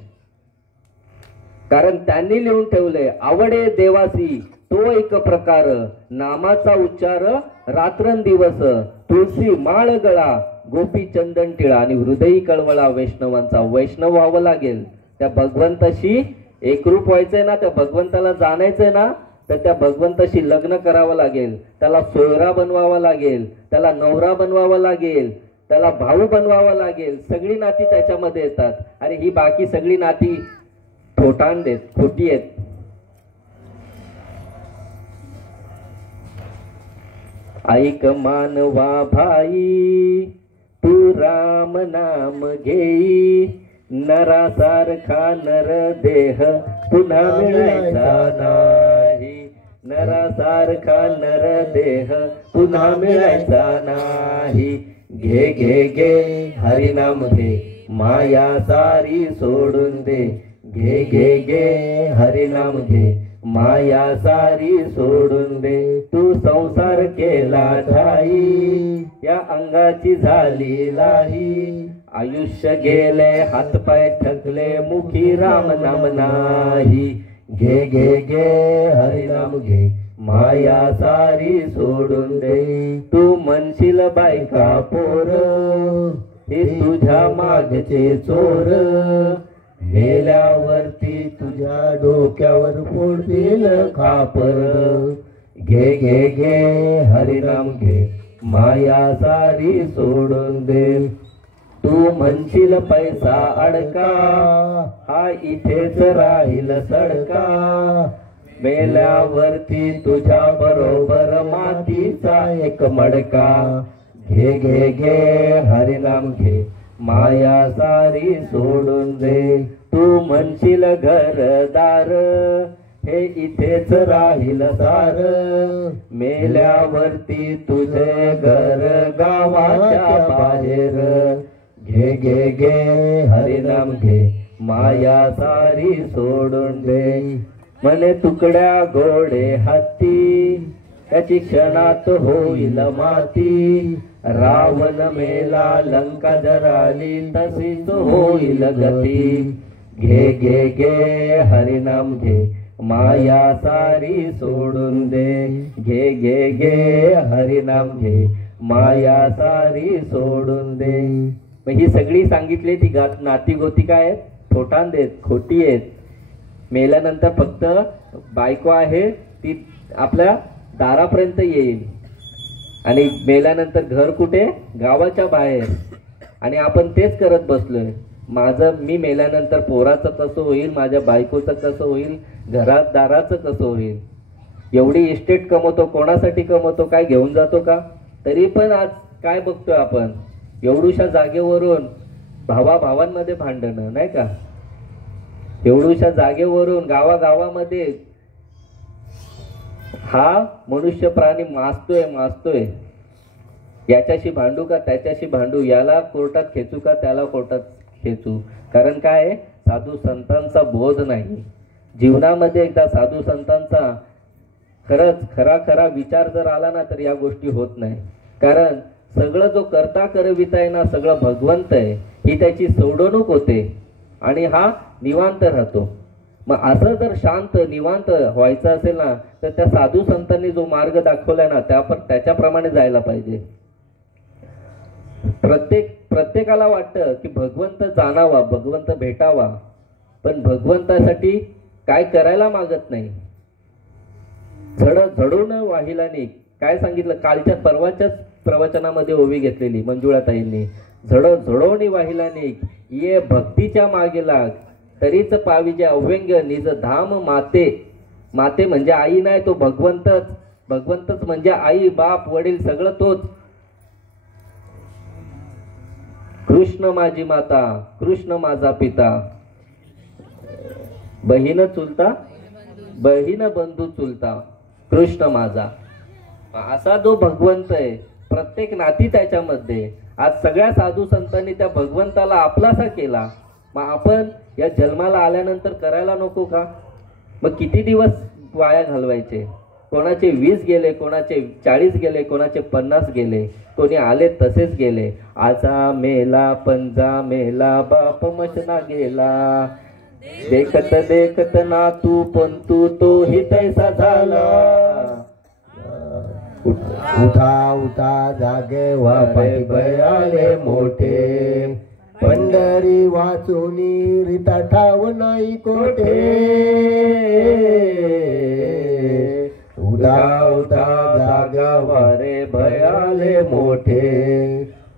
कारण त्यांनी लिहून ठेवले, आवडे देवासी तो एक प्रकार, नामाचा उच्चार रात्रंदिवस, तुळशी माळ गळा, गोपी चंदन टिळा, आणि हृदयी कळवळा वैष्णवांचा. वैष्णव व्हावं लागेल, त्या भगवंताशी एकरूप व्हायचंय ना, त्या भगवंताला जाणायचंय ना, तर त्या भगवंताशी लग्न करावं लागेल, त्याला सोयरा बनवावा लागेल, त्याला नवरा बनवावा लागेल, त्याला भाऊ बनवावा लागेल. सगळी नाती त्याच्यामध्ये येतात. आणि ही बाकी सगळी नाती थोटांड आहेत, खोटी आहेत. ऐक मानवा भाई तू राम नाम घेई, नरासारखा नर देह पुन्हा मिळायचा नाही, नरासारखा नर देह पुन्हा मिळायचा नाही. घे घे घे हरिनाम घे, माया सारी सोडून दे. घे घे घे हरिनाम घे, माया सारी सोडून दे. तू संसार केला ठाई, या अंगाची झाली लाही. आयुष्य गेले हातपाय थकले, मुखी राम नाम नाही. घे घे घे हरिनाम घे, माया सारी सोडून दे. तू म्हणशील बायका पोर, हे तुझ्या मागचे चोर, मेल्यावरती तुझ्या डोक्यावर फोडतील खापर. घे घे घे हरिनाम घे, माया सारी सोडून दे. तू म्हणशील पैसा अडका, हा इथेच राहील सडका, मेल्यावरती तुझ्या बरोबर मातीचा एक मडका. घे घे घे हरिनाम घे, माया सारी सोडून दे. तू म्हणशील घरदार, हे इथेच राहील सार, मेल्यावरती तुझे घर गावाच्या बाहेर. घे घे घे हरिनाम घे, माया सारी सोडून दे. म्हणे तुकड्या घोडे हत्ती, त्याची क्षणात होईल माती. रावण मेला लंका जराली, तशीच होईल गती. घे घे घे हरिनाम घे, माया सारी सोडून दे. घे घे घे हरिनाम घे, माया सारी सोडून दे. मग ही सगळी सांगितली ती नाती गोती काय आहेत? थोटांड आहेत, खोटी आहेत. मेल्यानंतर फक्त बायको आहे ती आपल्या दारापर्यंत येईल, आणि मेल्यानंतर घर कुठे? गावाच्या बाहेर. आणि आपण तेच करत बसलोय. मी मेल्यानंतर पोराचं कसं होईल, माझ्या बायकोचं कसं होईल, घरात दाराचं कसं होईल. एवढी इस्टेट कमवतो, कोणासाठी कमवतो? काय घेऊन जातो का? तरी पण आज काय बघतोय आपण, एवढूशा जागेवरून भावाभावांमध्ये भांडणं, नाही का? एवढूशा जागेवरून गावागावामध्ये हा मनुष्य प्राणी माजतोय. याच्याशी भांडू का त्याच्याशी भांडू, याला कोर्टात खेचू का त्याला कोर्टात खेचू. कारण काय? साधू संतांचा बोध नाही जीवनामध्ये. एकदा साधू संतांचा खरंच खरा विचार जर आला ना, तर या गोष्टी होत नाही. कारण सगळं जो करता करविता आहे ना, सगळं भगवंत आहे, ही त्याची सोडवणूक होते, आणि हा निवांत राहतो. मग असं जर शांत निवांत व्हायचं असेल ना, तर त्या साधू संतांनी जो मार्ग दाखवलाय ना, त्याच्याप्रमाणे जायला पाहिजे. प्रत्येकाला वाटतं की भगवंत जाणावा, भगवंत भेटावा, पण भगवंतासाठी काय करायला मागत नाही. झडून वाहिला नाही. काय सांगितलं कालच्या परवाच्याच प्रवचनामध्ये ओवी घेतलेली मंजुळाताईंनी, झडवणी वाहिला नाही, ये भक्तीच्या मागे लाग, तरीच पाविजे अव्यंग निज धाम माते. माते म्हणजे आई नाही, तो भगवंतच म्हणजे आई, बाप, वडील सगळं तोच. कृष्ण माझी माता, कृष्ण माझा पिता, बहीण चुलता, बहीण बंधू चुलता, कृष्ण माझा. असा जो भगवंत आहे, प्रत्येक नाती त्याच्यामध्ये. आज सगळ्या साधू संतांनी त्या भगवंताला आपलासा केला. मग आपण या जन्माला आल्यानंतर करायला नको का? मग किती दिवस वाया घालवायचे? कोणाचे 20 गेले, कोणाचे 40 गेले, कोणाचे 50 गेले, कोणी आले तसेच गेले. आजा मेला पंजा मेला, बाप मचना गेला, देखत देखत ना तू पण तोही तैसा झाला. उठा उठा जागे व्हा पाठी आले मोठे, पंढरी वाचुनी रीता ठाव नाही कोठे. उठा उठा जागा वारे भयाले मोठे,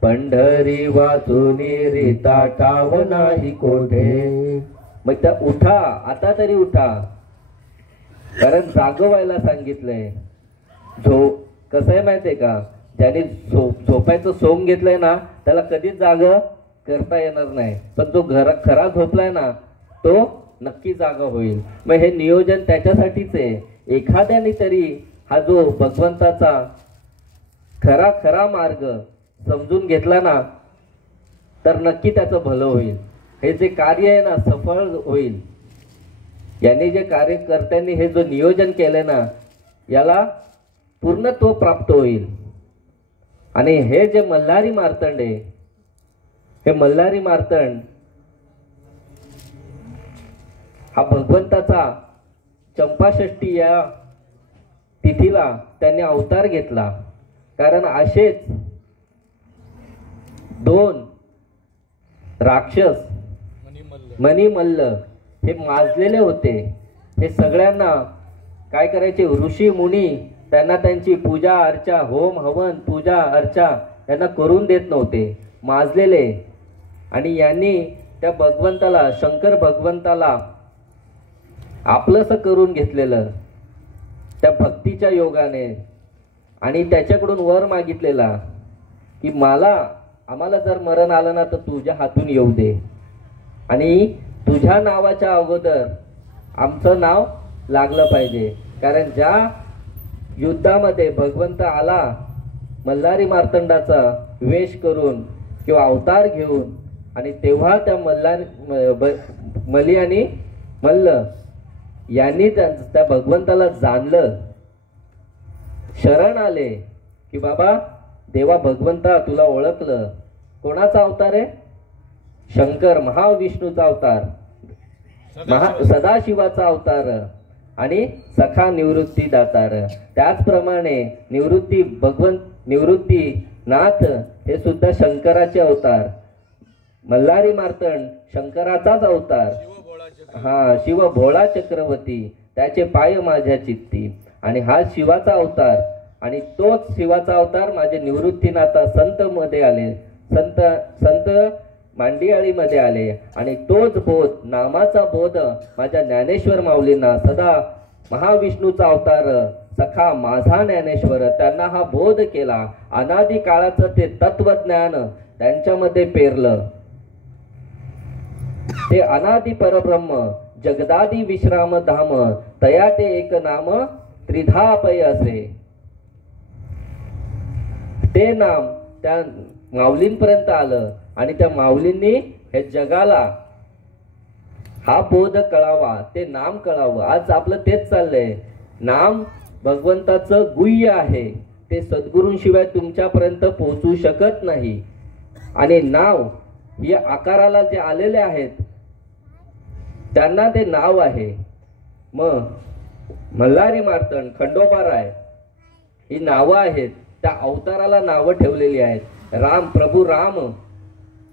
पंढरी वाचुनी रीता ठाव नाही कोठे. मग त्या उठा, आता तरी उठा, कारण जागवायला सांगितलंय. कसं आहे माहितीये का, ज्याने झोपायचं सोंग घेतलंय ना त्याला कधीच जाग करता येणार नाही, पण जो खरा झोपलाय ना तो नक्की जागा होईल. मग हे नियोजन त्याच्यासाठीच आहे. एखाद्याने तरी हा जो भगवंताचा खरा खरा मार्ग समजून घेतला ना तर नक्की त्याचं भलं होईल. हे जे कार्य आहे ना सफळ होईल. यांनी जे कार्यकर्त्यांनी हे जो नियोजन केलंय ना याला पूर्णत्व प्राप्त होईल. आणि हे जे मल्हारी मार्तंड आहे, हे मल्हारी मार्तंड हा भगवंताचा चंपाषष्ठी या तिथीला त्यांनी अवतार घेतला. कारण असेच 2 राक्षस मणिमल्ल हे माजलेले होते. हे सगळ्यांना काय करायचे, ऋषी मुनी त्यांना त्यांची पूजा अर्चा, होम हवन पूजा अर्चा त्यांना करून देत नव्हते, माजलेले. आणि यांनी त्या भगवंताला, शंकर भगवंताला आपलंसं करून घेतलेलं त्या भक्तीच्या योगाने. आणि त्याच्याकडून वर मागितलेला की आम्हाला जर मरण आलं ना तर तुझ्या हातून येऊ दे, आणि तुझ्या नावाच्या अगोदर आमचं नाव लागलं पाहिजे. कारण ज्या युद्धामध्ये भगवंत आला मल्हारी मार्तंडाचा वेश करून किंवा अवतार घेऊन, आणि तेव्हा त्या मली आणि मल्ल यांनी त्या भगवंताला जाणलं, शरण आले की बाबा देवा भगवंता तुला ओळखलं. कोणाचा अवतार आहे, शंकर महाविष्णूचा अवतार, सदाशिवाचा अवतार आणि सखा निवृत्ती दातार. त्याचप्रमाणे निवृत्तीनाथ हे सुद्धा शंकराचे अवतार. मल्हारी मार्तंड शंकराचाच अवतार. शिव भोळा चक्रवर्ती त्याचे पाय माझ्या चित्ती. आणि हा शिवाचा अवतार, आणि तोच शिवाचा अवतार माझे निवृत्तीनाथा संत मध्ये आले, संत मांडियाळीमध्ये आले. आणि तोच बोध, नामाचा बोध माझ्या ज्ञानेश्वर माऊलींना, सदा महाविष्णूचा अवतार सखा माझा ज्ञानेश्वर, त्यांना हा बोध केला. अनादी काळाचं ते तत्वज्ञान त्यांच्यामध्ये पेरलं. ते अनादी परब्रह्म जगदादी विश्राम धाम, तया ते एक नाम त्रिधा पै असे. ते नाम त्या माऊलींपर्यंत आलं, आणि त्या माऊलींनी हे जगाला हा बोध कळावा, ते नाम कळावं. आज आपलं तेच चाललंय. नाम भगवंताचं गुह्य आहे, ते सद्गुरूंशिवाय तुमच्यापर्यंत पोहोचू शकत नाही. आणि नाव या आकाराला जे आलेले आहेत त्यांना ते नाव आहे. मग मल्हारी मार्तंड, खंडोबाराय ही नावं आहेत, त्या अवताराला नावं ठेवलेली आहेत. राम, प्रभू राम,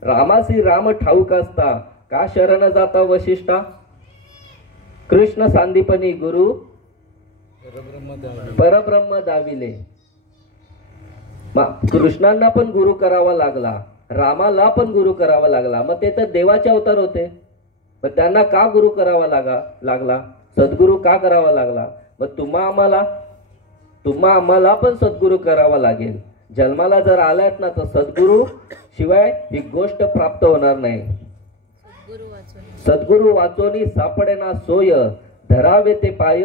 रामासी राम ठाऊक असता, का शरण जाता वशिष्ठा. कृष्ण सांदीपनी गुरु परब्रह्म दाविले. कृष्णांना पण गुरु करावा लागला, रामाला पण गुरु करावा लागला. मग ते तर देवाचे अवतार होते, पण त्यांना का गुरु करावा लागला, सद्गुरु का करावा लागला. मग तुम्हा आम्हाला पण सद्गुरु करावा लागेल. जन्माला जर आलात ना तर सद्गुरु शिवाय ही गोष्ट प्राप्त होणार नाही. सद्गुरु वाचोनी सापडेना सोय, धरावे ते पाय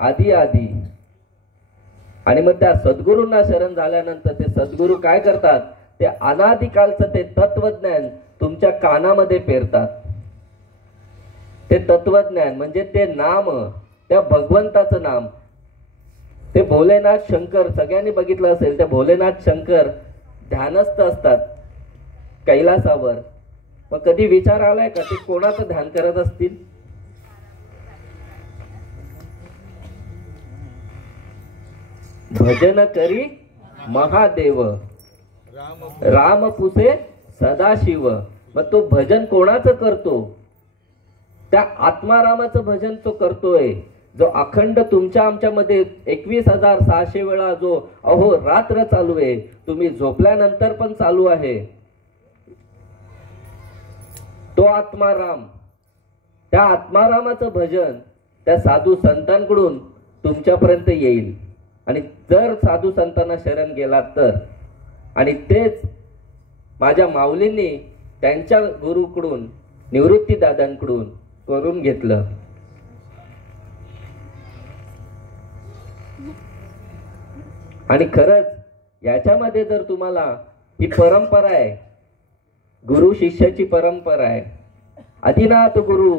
आधी आधी. आणि मग त्या सद्गुरूंना शरण झाल्यानंतर ते सद्गुरू काय करतात, ते अनादिकालचं ते तत्वज्ञान तुमच्या कानामध्ये पेरतात. ते तत्वज्ञान म्हणजे ते नाम, त्या भगवंताचं नाम. ते भोलेनाथ शंकर सगळ्यांनी बघितलं असेल, त्या भोलेनाथ शंकर ध्यानस्थ असतात कैलासावर. मग कधी विचार आलाय का ते कोणाचं ध्यान करत असतील. भजन करी महादेव राम पुसे सदाशिव. मग तो भजन कोणाचं करतो? त्या आत्मारामाचं भजन तो करतोय, जो अखंड तुमच्या आमच्यामध्ये 21,600 वेळा जो अहो रात्र चालू आहे, तुम्ही झोपल्यानंतर पण चालू आहे. तो आत्माराम, त्या आत्मारामाचं भजन त्या साधू संतांकडून तुमच्यापर्यंत येईल. आणि जर साधू संतांना शरण गेलात तर, आणि तेच माझ्या माऊलींनी त्यांच्या गुरुकडून निवृत्ती दादांकडून करून घेतलं. आणि खरंच याच्यामध्ये जर तुम्हाला ही परंपरा आहे, गुरु शिष्याची परंपरा आहे. आदिनाथ गुरु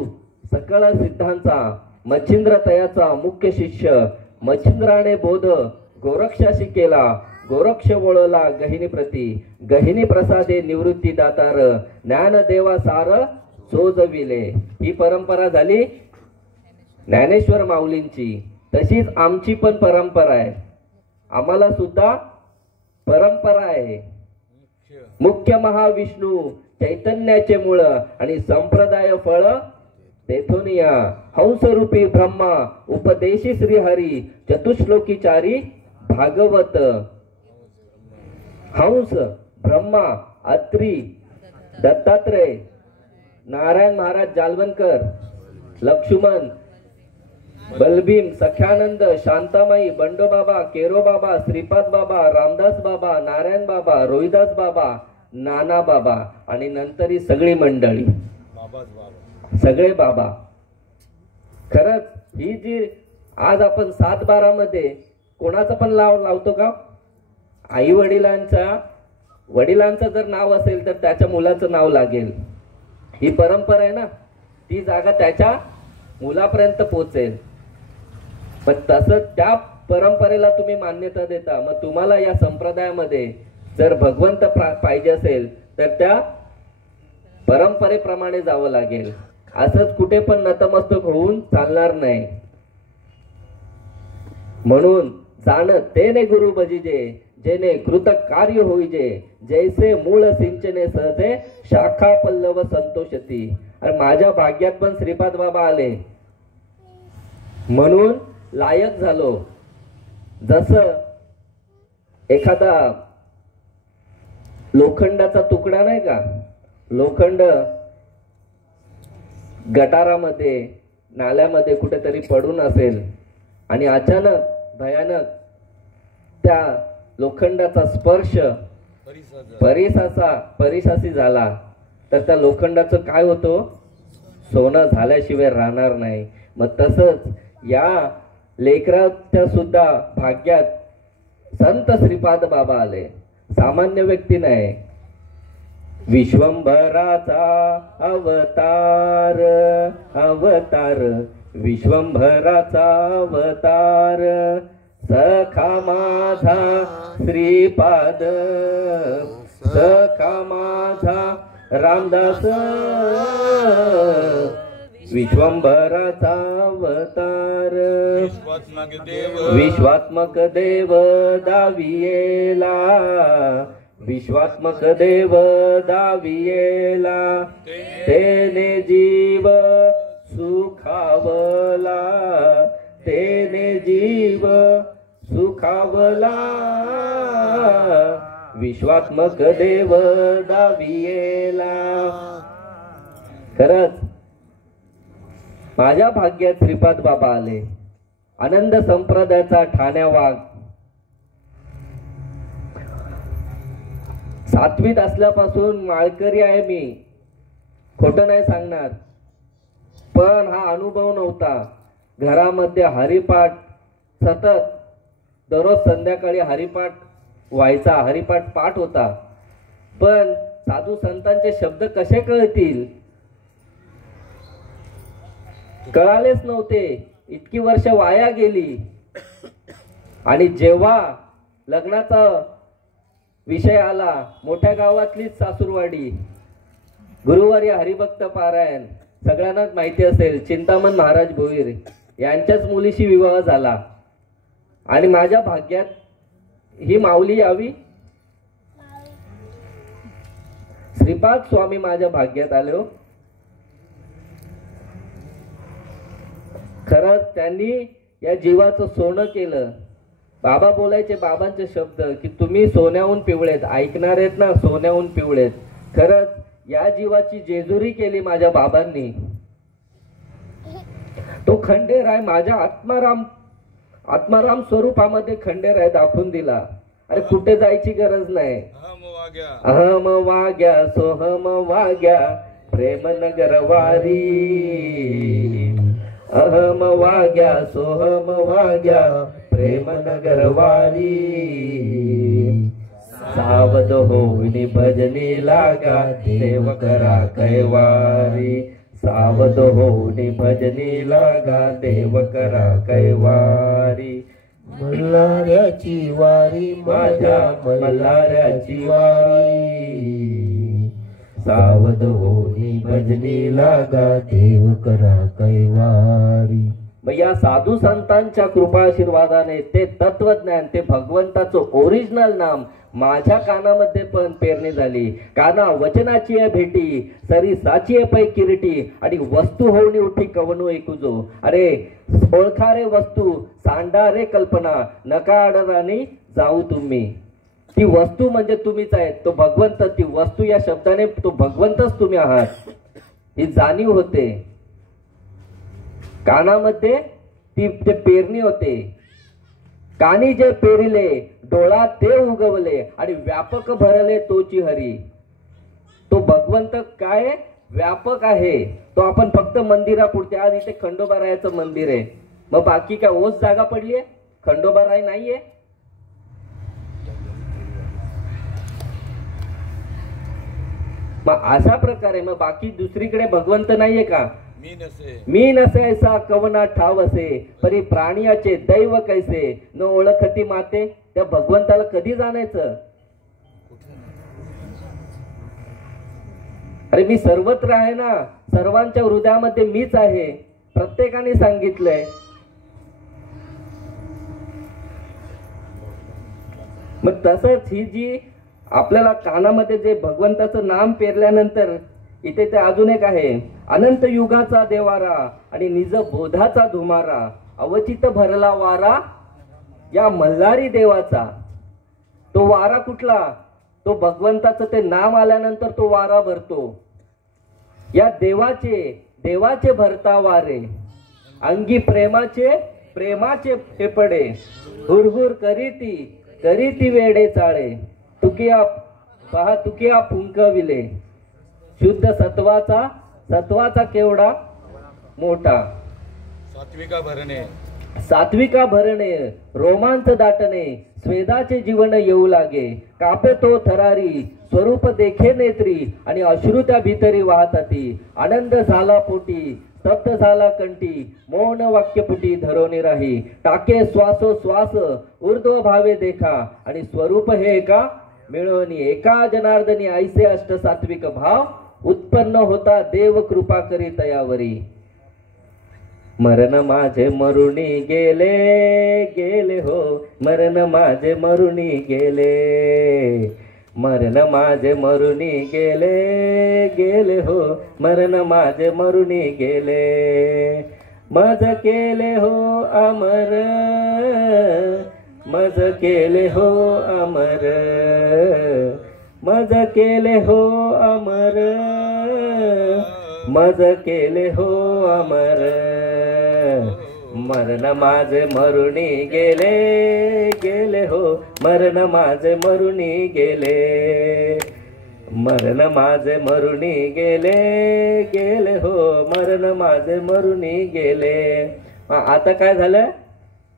सकळ सिद्धांचा मच्छिंद्र तयाचा मुख्य शिष्य, मच्छिंद्राने बोध गोरक्षाशी केला, गोरक्ष वळला गहिनी प्रती, गहिनी प्रसादे निवृत्ती दातार, ज्ञानदेवा सार सोजविले. ही परंपरा झाली ज्ञानेश्वर माऊलींची. तशीच आमची पण परंपरा आहे. आम्हाला सुद्धा परंपरा आहे. मुख्य महाविष्णू चैतन्याचे मूळ आणि संप्रदाय फळ तेथोनिया, हंसरूपी ब्रह्मा उपदेशी श्रीहरी, चतुश्लोकी चारी भागवत. हंस ब्रह्मा अत्री दत्तात्रय, नारायण महाराज जालवणकर, लक्ष्मण बलभीम, सख्यानंद, शांतामाई, बंडोबाबा, केरोबाबा, श्रीपाद बाबा, रामदास बाबा, नारायण बाबा, रोहिदास बाबा, नाना बाबा, आणि नंतर ही सगळी मंडळी, सगळे बाबा. खरंच ही जी आज आपण 7-12 मध्ये कोणाचं पण लावतो का? आई वडिलांचं जर नाव असेल तर त्याच्या मुलाचं नाव लागेल. ही परंपरा आहे ना, ती जागा त्याच्या मुलापर्यंत पोहोचेल. पण तसंच त्या परंपरेला तुम्ही मान्यता देता. मग तुम्हाला या संप्रदायामध्ये जर भगवंत पाहिजे असेल तर त्या परंपरेप्रमाणे जावं लागेल. असंच कुठे पण नतमस्तक होऊन चालणार नाही. म्हणून जाण तेने गुरु भजिजे, जेने कृत कार्य होईजे, जैसे मूळ सिंचने सहजे, शाखा पल्लव संतोषती. आणि माझ्या भाग्यात पण श्रीपाद बाबा आले म्हणून लायक झालो. जसं एखादा लोखंडाचा तुकडा नाही का, लोखंड गटारामध्ये नाल्यामध्ये कुठेतरी पडून असेल आणि अचानक भयानक त्या लोखंडाचा स्पर्श परिसासी झाला तर त्या लोखंडाचं काय होतो? सोनं झाल्याशिवाय राहणार नाही. मग तसंच या लेकराच्या सुद्धा भाग्यात संत श्रीपाद बाबा आले. सामान्य व्यक्ती नाही, विश्वंभराचा अवतार, अवतार विश्वंभराचा अवतार, सखा माझा श्रीपाद, सखा माझा रामदास, विश्वंभराचा अवतार. विश्वात्मक देव दावियेला, विश्वात्मक देव दावियेला, तेने जीव सुखावला, तेने जीव सुखावला, विश्वात्मक देव दावियेला. खरंच माझ्या भाग्यात श्रीपाद बाबा आले. आनंद संप्रदायाचा ठाण्या वाघ. 7वीत असल्यापासून माळकरी आहे मी, खोटं नाही सांगणार. पण हा अनुभव नव्हता. घरामध्ये हरिपाठ सतत दररोज संध्याकाळी हरिपाठ व्हायचा, हरिपाठ पाठ होता. पण साधू संतांचे शब्द कसे कळतील? कळालेच नव्हते. इतकी वर्ष वाया गेली. आणि जेव्हा लग्नाचा विषय आला, मोठ्या गावातलीच सासूरवाडी, गुरुवारी हरिभक्त पारायण, सगळ्यांनाच माहिती असेल, चिंतामण महाराज भोईर यांच्याच मुलीशी विवाह झाला. आणि माझ्या भाग्यात ही माऊली यावी. श्रीपाद स्वामी माझ्या भाग्यात आले हो. खरंच त्यांनी या जीवाचं सोनं केलं. बाबा बोलायचे, बाबांचे शब्द की तुम्ही सोन्याहून पिवळेत, ऐकणार आहेत ना, सोन्याहून पिवळेत. खरंच या जीवाची जेजुरी केली माझ्या बाबांनी. तो खंडेराय माझ्या आत्माराम स्वरूपामध्ये खंडेराय दाखवून दिला. अरे कुठे जायची गरज नाही. अहम वाग्या सोहम वाग्या प्रेम नगर वारी. अहम वाग्या सोहम वाग्या प्रेम नगर वारी. सावध होऊनी भजनी लागा देव करा कैवारी. सावध होऊनी भजनी लागा देव करा कैवारी. मल्हाऱ्याची वारी माझ्या मल्हाऱ्याची वारी. सावध होऊनी भजनी लागा देव करा कैवारी. मग या साधू संतांच्या कृपा आशीर्वादाने ते तत्वज्ञान, ते भगवंताचं ओरिजिनल नाम माझ्या कानामध्ये पण पेरणी झाली. काना वचनाची आहे भेटी, सरी साची आहे पै किरीटी, आणि वस्तू होऊनी उठी कवनू ऐकुजो. अरे ओळखा रे वस्तू, सांडा रे कल्पना, नका अडरानी जाऊ तुम्ही. ती वस्तू म्हणजे तुम्हीच आहे, तो भगवंत. ती वस्तू या शब्दाने तो भगवंतच तुम्ही आहात ही जाणीव होते. कानामध्ये ते पेरणी होते. कानी जे पेरिले डोळा ते उगवले, आणि व्यापक भरले तोची हरी. तो भगवंत काय व्यापक आहे. तो आपण फक्त मंदिरापुरते, आज इथे खंडोबारायाचं मंदिर आहे, मग बाकी काय ओस जागा पडली आहे? खंडोबाराय नाहीये. मग अशा प्रकारे मग बाकी दुसरीकडे भगवंत नाहीये का? मी नसे ऐसा कवना ठाव असे, परी प्राणियाचे दैव कैसे न ओळखती माते. त्या भगवंताला कधी जाणायचं? अरे मी सर्वत्र आहे ना, सर्वांच्या हृदयामध्ये मीच आहे, प्रत्येकाने सांगितलंय. मग तसंच ही जी आपल्याला कानामध्ये जे भगवंताचं नाम पेरल्यानंतर इथे ते अजून एक आहे, अनंत युगाचा देवारा आणि निज बोधाचा धुमारा, अवचित भरला वारा या मल्हारी देवाचा. तो वारा कुठला? तो भगवंताचं ते नाम आल्यानंतर तो वारा भरतो. या देवाचे भरता वारे, अंगी प्रेमाचे हे पडे, हुरहुर करीती वेडे चाळे, तुकिया फुंकविले. शुद्ध सत्वाचा केवढा मोठा. सात्विका भरणे रोमांच दाटणे, स्वेदाचे जीवन येऊ लागे. कापे तो थरारी स्वरूप देखे नेत्री, आणि अश्रू त्या भीतरी वाहताती. आनंद झाला पोटी स्तब्ध झाला कंठी, मौन वाक्यपुटी धरोनी राही. टाके श्वास ऊर्ध्व भावे देखा, आणि स्वरूप हे एका मिळवणी. एका जनार्दनी ऐसे अष्ट सात्विक भाव, उत्पन्न होता देव कृपा करी तयावरी. मरण माझे मरुणी गेले हो, मरण माझे मरुणी गेले. मरण माझे मरुणी गेले हो, मरण माझे मरुणी गेले. मज केले हो अमर, मज केले हो अमर, मज केले हो अमर, मज केले हो अमर. मरण माझे मरुणी गेले हो, मरण माझे मरुणी गेले. मरण माझे मरुणी गेले हो, मरण माझे मरुणी गेले. आता काय झालं?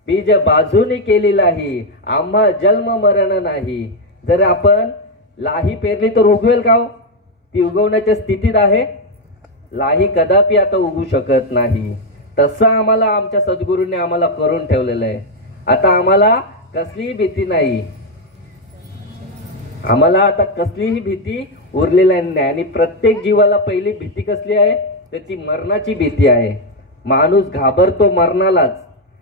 बीज बाजूनी केली लाही, आम्हा जन्म मरण नाही. जर आपण लाही पेरली तर उगवेल का? ती उगवण्याच्या स्थितीत आहे? लाही कदापि आता उगू शकत नाही. तसं आम्हाला आमच्या सद्गुरूंनी आम्हाला करून ठेवलेलं आहे. आता आम्हाला कसलीही भीती नाही, आम्हाला आता कसलीही भीती उरलेली नाही. आणि प्रत्येक जीवाला पहिली भीती कसली आहे? तर ती मरणाची भीती आहे. माणूस घाबरतो मरणालाच,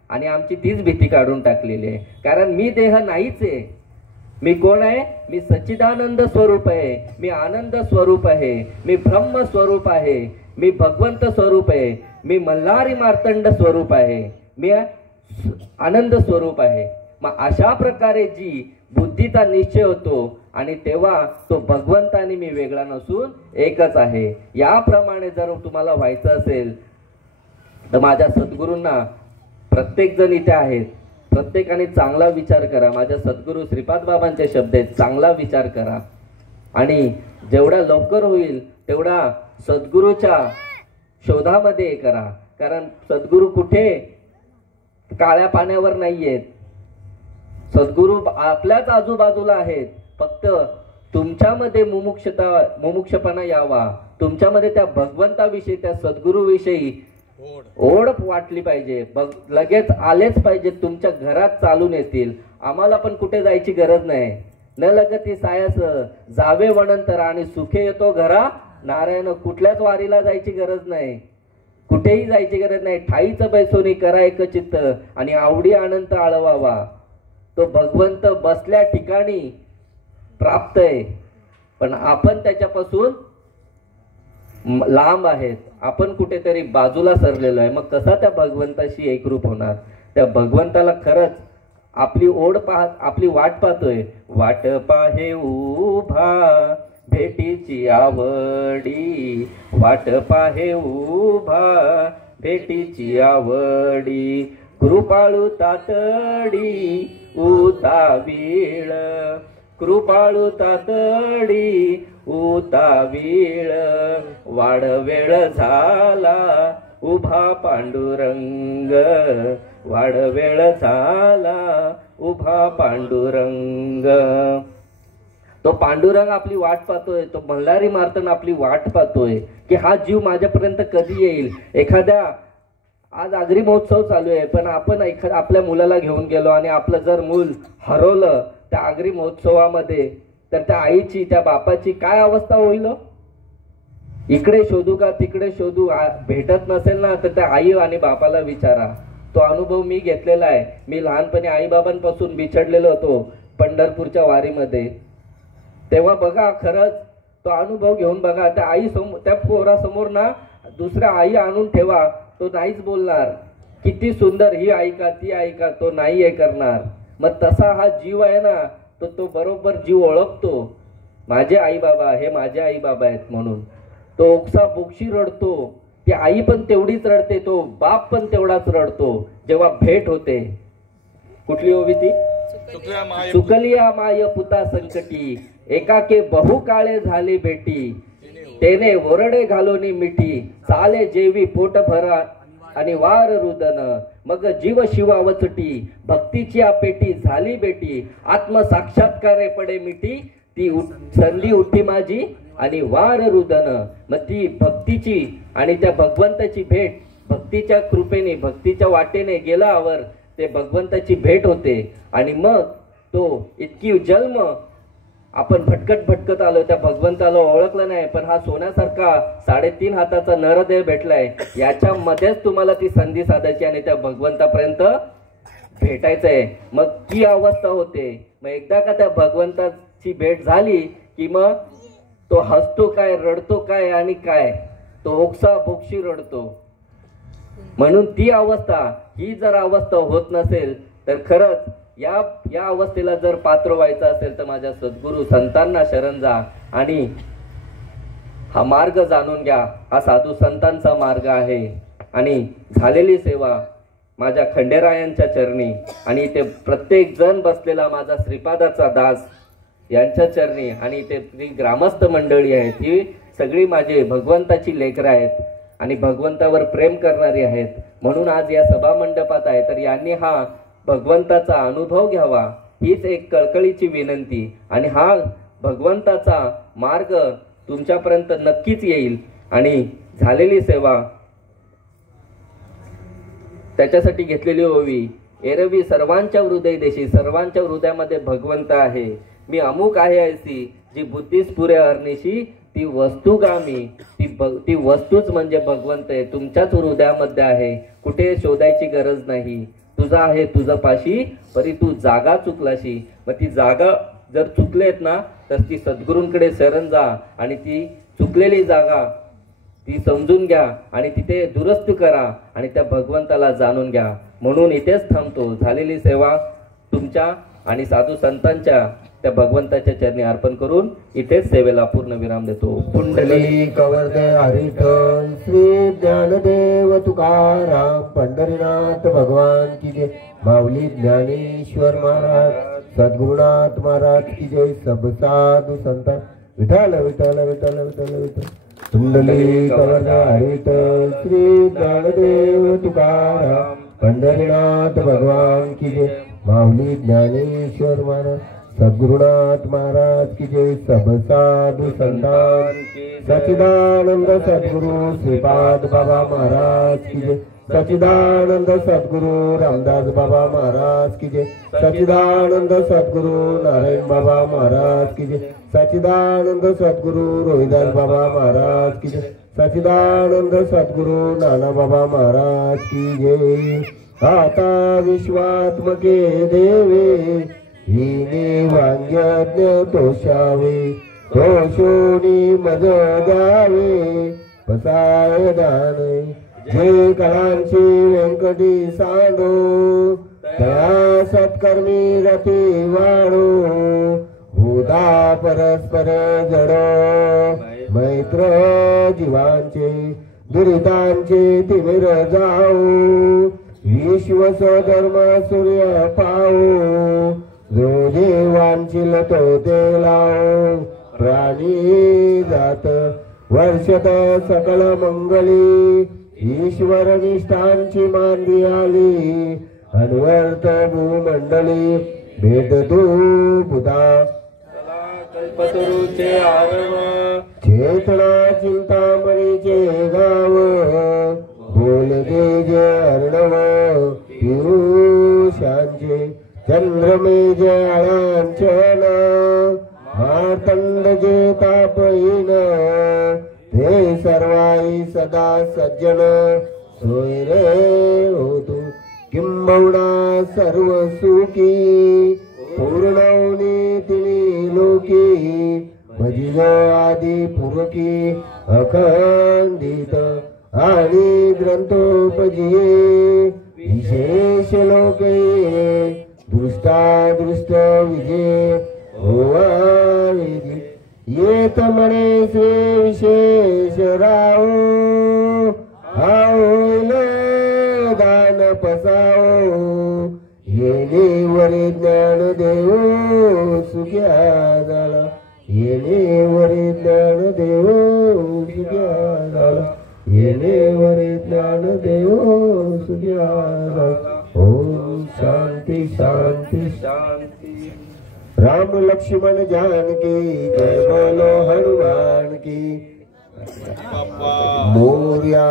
आणि आमची तीच भीती काढून टाकलेली आहे. कारण मी देह नाहीच आहे, मी कोण आहे? मी सच्चिदानंद स्वरूप आहे, मी आनंद स्वरूप आहे, मी ब्रह्म स्वरूप आहे, मी भगवंत स्वरूप आहे, मी मल्हारी मार्तंड स्वरूप आहे, मी आनंद स्वरूप आहे. मग अशा प्रकारे जी बुद्धीचा निश्चय होतो आणि तेव्हा तो भगवंताने मी वेगळा नसून एकच आहे. याप्रमाणे जर तुम्हाला व्हायचं असेल तर माझ्या सद्गुरूंना, प्रत्येक जण इथे आहेत, प्रत्येकाने चांगला विचार करा. माझ्या सद्गुरू श्रीपाद बाबांचे शब्द आहेत, चांगला विचार करा आणि जेवढा लवकर होईल तेवढा सद्गुरूच्या शोधामध्ये करा. कारण सद्गुरू कुठे काळ्या पाण्यावर नाहीयेत, सद्गुरू आपल्याच आजूबाजूला आहेत. फक्त तुमच्यामध्ये मुमुक्षपणा यावा, तुमच्यामध्ये त्या भगवंताविषयी, त्या सद्गुरूविषयी ओढ वाटली पाहिजे. लगेच आलेच पाहिजे, तुमच्या घरात चालून येतील. आम्हाला पण कुठे जायची गरज नाही. न लगती सायस जावे वनंतर आणि सुखे येतो घरा नारायण. कुठल्याच वारीला जायची गरज नाही, कुठेही जायची गरज नाही. ठाईच बैसोनी करा एक चित्त आणि आवडी आनंद आळवावा. तो भगवंत बसल्या ठिकाणी प्राप्त आहे, पण आपण त्याच्यापासून लांब आहेत, आपण कुठेतरी बाजूला सरलेलो आहे. मग कसा त्या भगवंताशी एकरूप होणार? त्या भगवंताला खरंच आपली ओढ पाहत, आपली वाट पाहतोय. वाट पाहे उभा भेटीची आवडी, वाट पाहे उभा भेटीची आवडी. कृपाळू तातडी उतावीळ, कृपाळू तातडी उतावीळ. वाडवेळ झाला उभा पांडुरंग, वाडवेळ झाला उभा पांडुरंग. तो पांडुरंग आपली वाट पाहतोय, तो मल्हारी मार्तंड आपली वाट पाहतोय की हा जीव माझ्यापर्यंत कधी येईल. एखाद्या आज आगरी महोत्सव चालू आहे, पण आपण आपल्या मुलाला घेऊन गेलो आणि आपलं जर मूल हरवलं त्या आगरी महोत्सवामध्ये, तर त्या आईची, त्या बापाची काय अवस्था होईल? इकडे शोधू का तिकडे शोधू, भेटत नसेल ना तर त्या आई आणि बापाला विचारा. तो अनुभव मी घेतलेला आहे. मी लहानपणी आई बाबांपासून बिछडलेलो होतो पंढरपूरच्या वारीमध्ये. तेव्हा बघा, खरंच तो अनुभव घेऊन बघा. त्या आई समोर, त्या पोरासमोर ना दुसऱ्या आई आणून ठेवा, तो नाहीच बोलणार. किती सुंदर ही आई का ती आई का, तो नाही हे करणार. मग तसा हा जीव आहे ना, तो बरोबर जीव ओळखतो. माझे आई बाबा हे माझे आई बाबा आहेत म्हणून तो ओक्सा बोक्षी रडतो. ती आई पण तेवढीच रडते, तो बाप पण तेवढाच रडतो जेव्हा भेट होते. कुठली ओवी ती? चुकलिया माय पुता संकटी, एकाके बहु काळे झाले भेटी. तेने वरडे घालोनी मिठी, चाले जेवी पोट भरा आणि वार रुदन. मग जीव शिवावचटी, भक्तीची पेटी झाली बेटी. आत्म साक्षात्कारे पडे मिठी, ती संधी उठी माझी आणि वार रुदन. मग ती भक्तीची आणि त्या भगवंताची भेट, भक्तीच्या कृपेने, भक्तीच्या वाटेने गेल्यावर ते भगवंताची भेट होते. आणि मग तो इतकी जन्म आपण भटकत आलो, त्या भगवंताला ओळखलं नाही, पण हा सोन्यासारखा 3.5 हाताचा नरदेह भेटलाय. याच्यामध्येच तुम्हाला ती संधी साधायची आणि त्या भगवंतापर्यंत भेटायचंय. मग ती अवस्था होते. मग एकदा का त्या भगवंताची भेट झाली की मग तो हसतो काय, रडतो काय आणि काय, तो ओक्सा बोक्षी रडतो. म्हणून ती अवस्था, ही जर अवस्था होत नसेल तर खरंच या अवस्थेला जर पात्र व्हायचं असेल तर माझ्या सद्गुरू संतांना शरण जा आणि हा मार्ग जाणून घ्या. हा साधू संतांचा मार्ग आहे. आणि झालेली सेवा माझ्या खंडेरायांच्या चरणी आणि ते प्रत्येक जण बसलेला माझा श्रीपादाचा दास यांच्या चरणी आणि ते ग्रामस्थ मंडळी आहेत, ही सगळी माझे भगवंताची लेकरं आहेत आणि भगवंतावर प्रेम करणारी आहेत. म्हणून आज या सभा मंडपात आहे, तर यांनी हा भगवंताचा अनुभव घ्यावा, हीच एक कळकळीची विनंती. आणि हा भगवंताचा मार्ग तुमच्यापर्यंत नक्कीच येईल. आणि झालेली सेवा त्याच्यासाठी घेतलेली ओवी, एरवी सर्वांच्या हृदय देशी, सर्वांच्या हृदयामध्ये भगवंत आहे. मी अमुक आहे ऐसी, जी बुद्धीस पुरे हरनिशी, ती वस्तुगामी. ती वस्तूच म्हणजे भगवंत आहे, तुमच्याच हृदयामध्ये आहे, कुठे शोधायची गरज नाही. तुझा आहे तुझं पाशी, परी तू जागा चुकलाशी. मग ती जागा जर चुकलेत ना तर ती सद्गुरूंकडे शरण जा आणि ती चुकलेली जागा ती समजून घ्या आणि तिथे दुरुस्त करा आणि त्या भगवंताला जाणून घ्या. म्हणून इथेच थांबतो. झालेली सेवा तुमच्या आणि साधू संतांच्या त्या भगवंताच्या चरणी अर्पण करून इथेच सेवेला पूर्ण विराम देतो. पुंडली कवर्दे हरिठल श्री ज्ञानदेव तुकाराम पंढरीनाथ भगवान की जय. माऊली ज्ञानेश्वर महाराज सद्गुरुनाथ महाराज की जय. सब साधू संत विठ्ठल विठ्ठल विठ्ठल विठ्ठल विठ्ठल. पुंडली कवर्दे हरिठल श्री ज्ञानदेव तुकाराम पंढरीनाथ भगवान की जय. माऊली ज्ञानेश्वर महाराज सद्गुरुनाथ महाराज की जय. सब साधू संतान सच्चिदानंद सद्गुरु श्रीपाद बाबा महाराज की जय. सच्चिदानंद सद्गुरु रामदास बाबा महाराज की जय. सच्चिदानंद सद्गुरु नारायण बाबा महाराज की जय. सच्चिदानंद सद्गुरु रोहिदास बाबा महाराज की जय. सच्चिदानंद सद्गुरु नाना बाबा महाराज की जय. आता विश्वात्मके देवे हिने वांग्यज्ञ तोषावे तोषोनी मज गावे पसाय दाने. जे कलांची व्यंकटी सांडो त्या सत्कर्मी रती वाढो. भूता परस्पर जडो मैत्र जीवांचे दुरितांचे तिमिर जाऊ. विश्व स्वधर्म सूर्य पाहू. जो देवांची तो ते लावो. प्राणी जात वर्षत सकल मंगली. ईश्वर निष्ठांची मांदी आली. अनवर्त भूमंडळी भेट तू बुधा कल्पतरूचे आवरण चेतना चिंतामणीचे गाव. बोल दे जय अर्णव पियुषांचे चंद्रमेज अळांचन. मार्तंड जे तापहीन ते सर्वाई सदा सज्जन. सोय रे होतू किंबहुना सर्व सुखी. पूर्णवनी तिनी लोकी भजिज आदि पुरकी. अखंडित आणि ग्रंथोपजिये विशेष लोके दृष्टादृष्ट विजय होवावेदी. येत म्हणे से विशेष राहो. होईल दान पसाओ. येणे वरे ज्ञान देव सुख्या झाला. येणे वरे ज्ञान देव सुख्या झाला. येणे वरे ज्ञान देव सुख्या झाला. ओम शांती शांती शांती. राम लक्ष्मण जानकी जय बोलो हनुमान की. मोर्या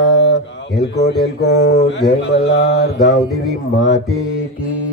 एलकोट एलकोट जय मल्हार गावदेवी माते की.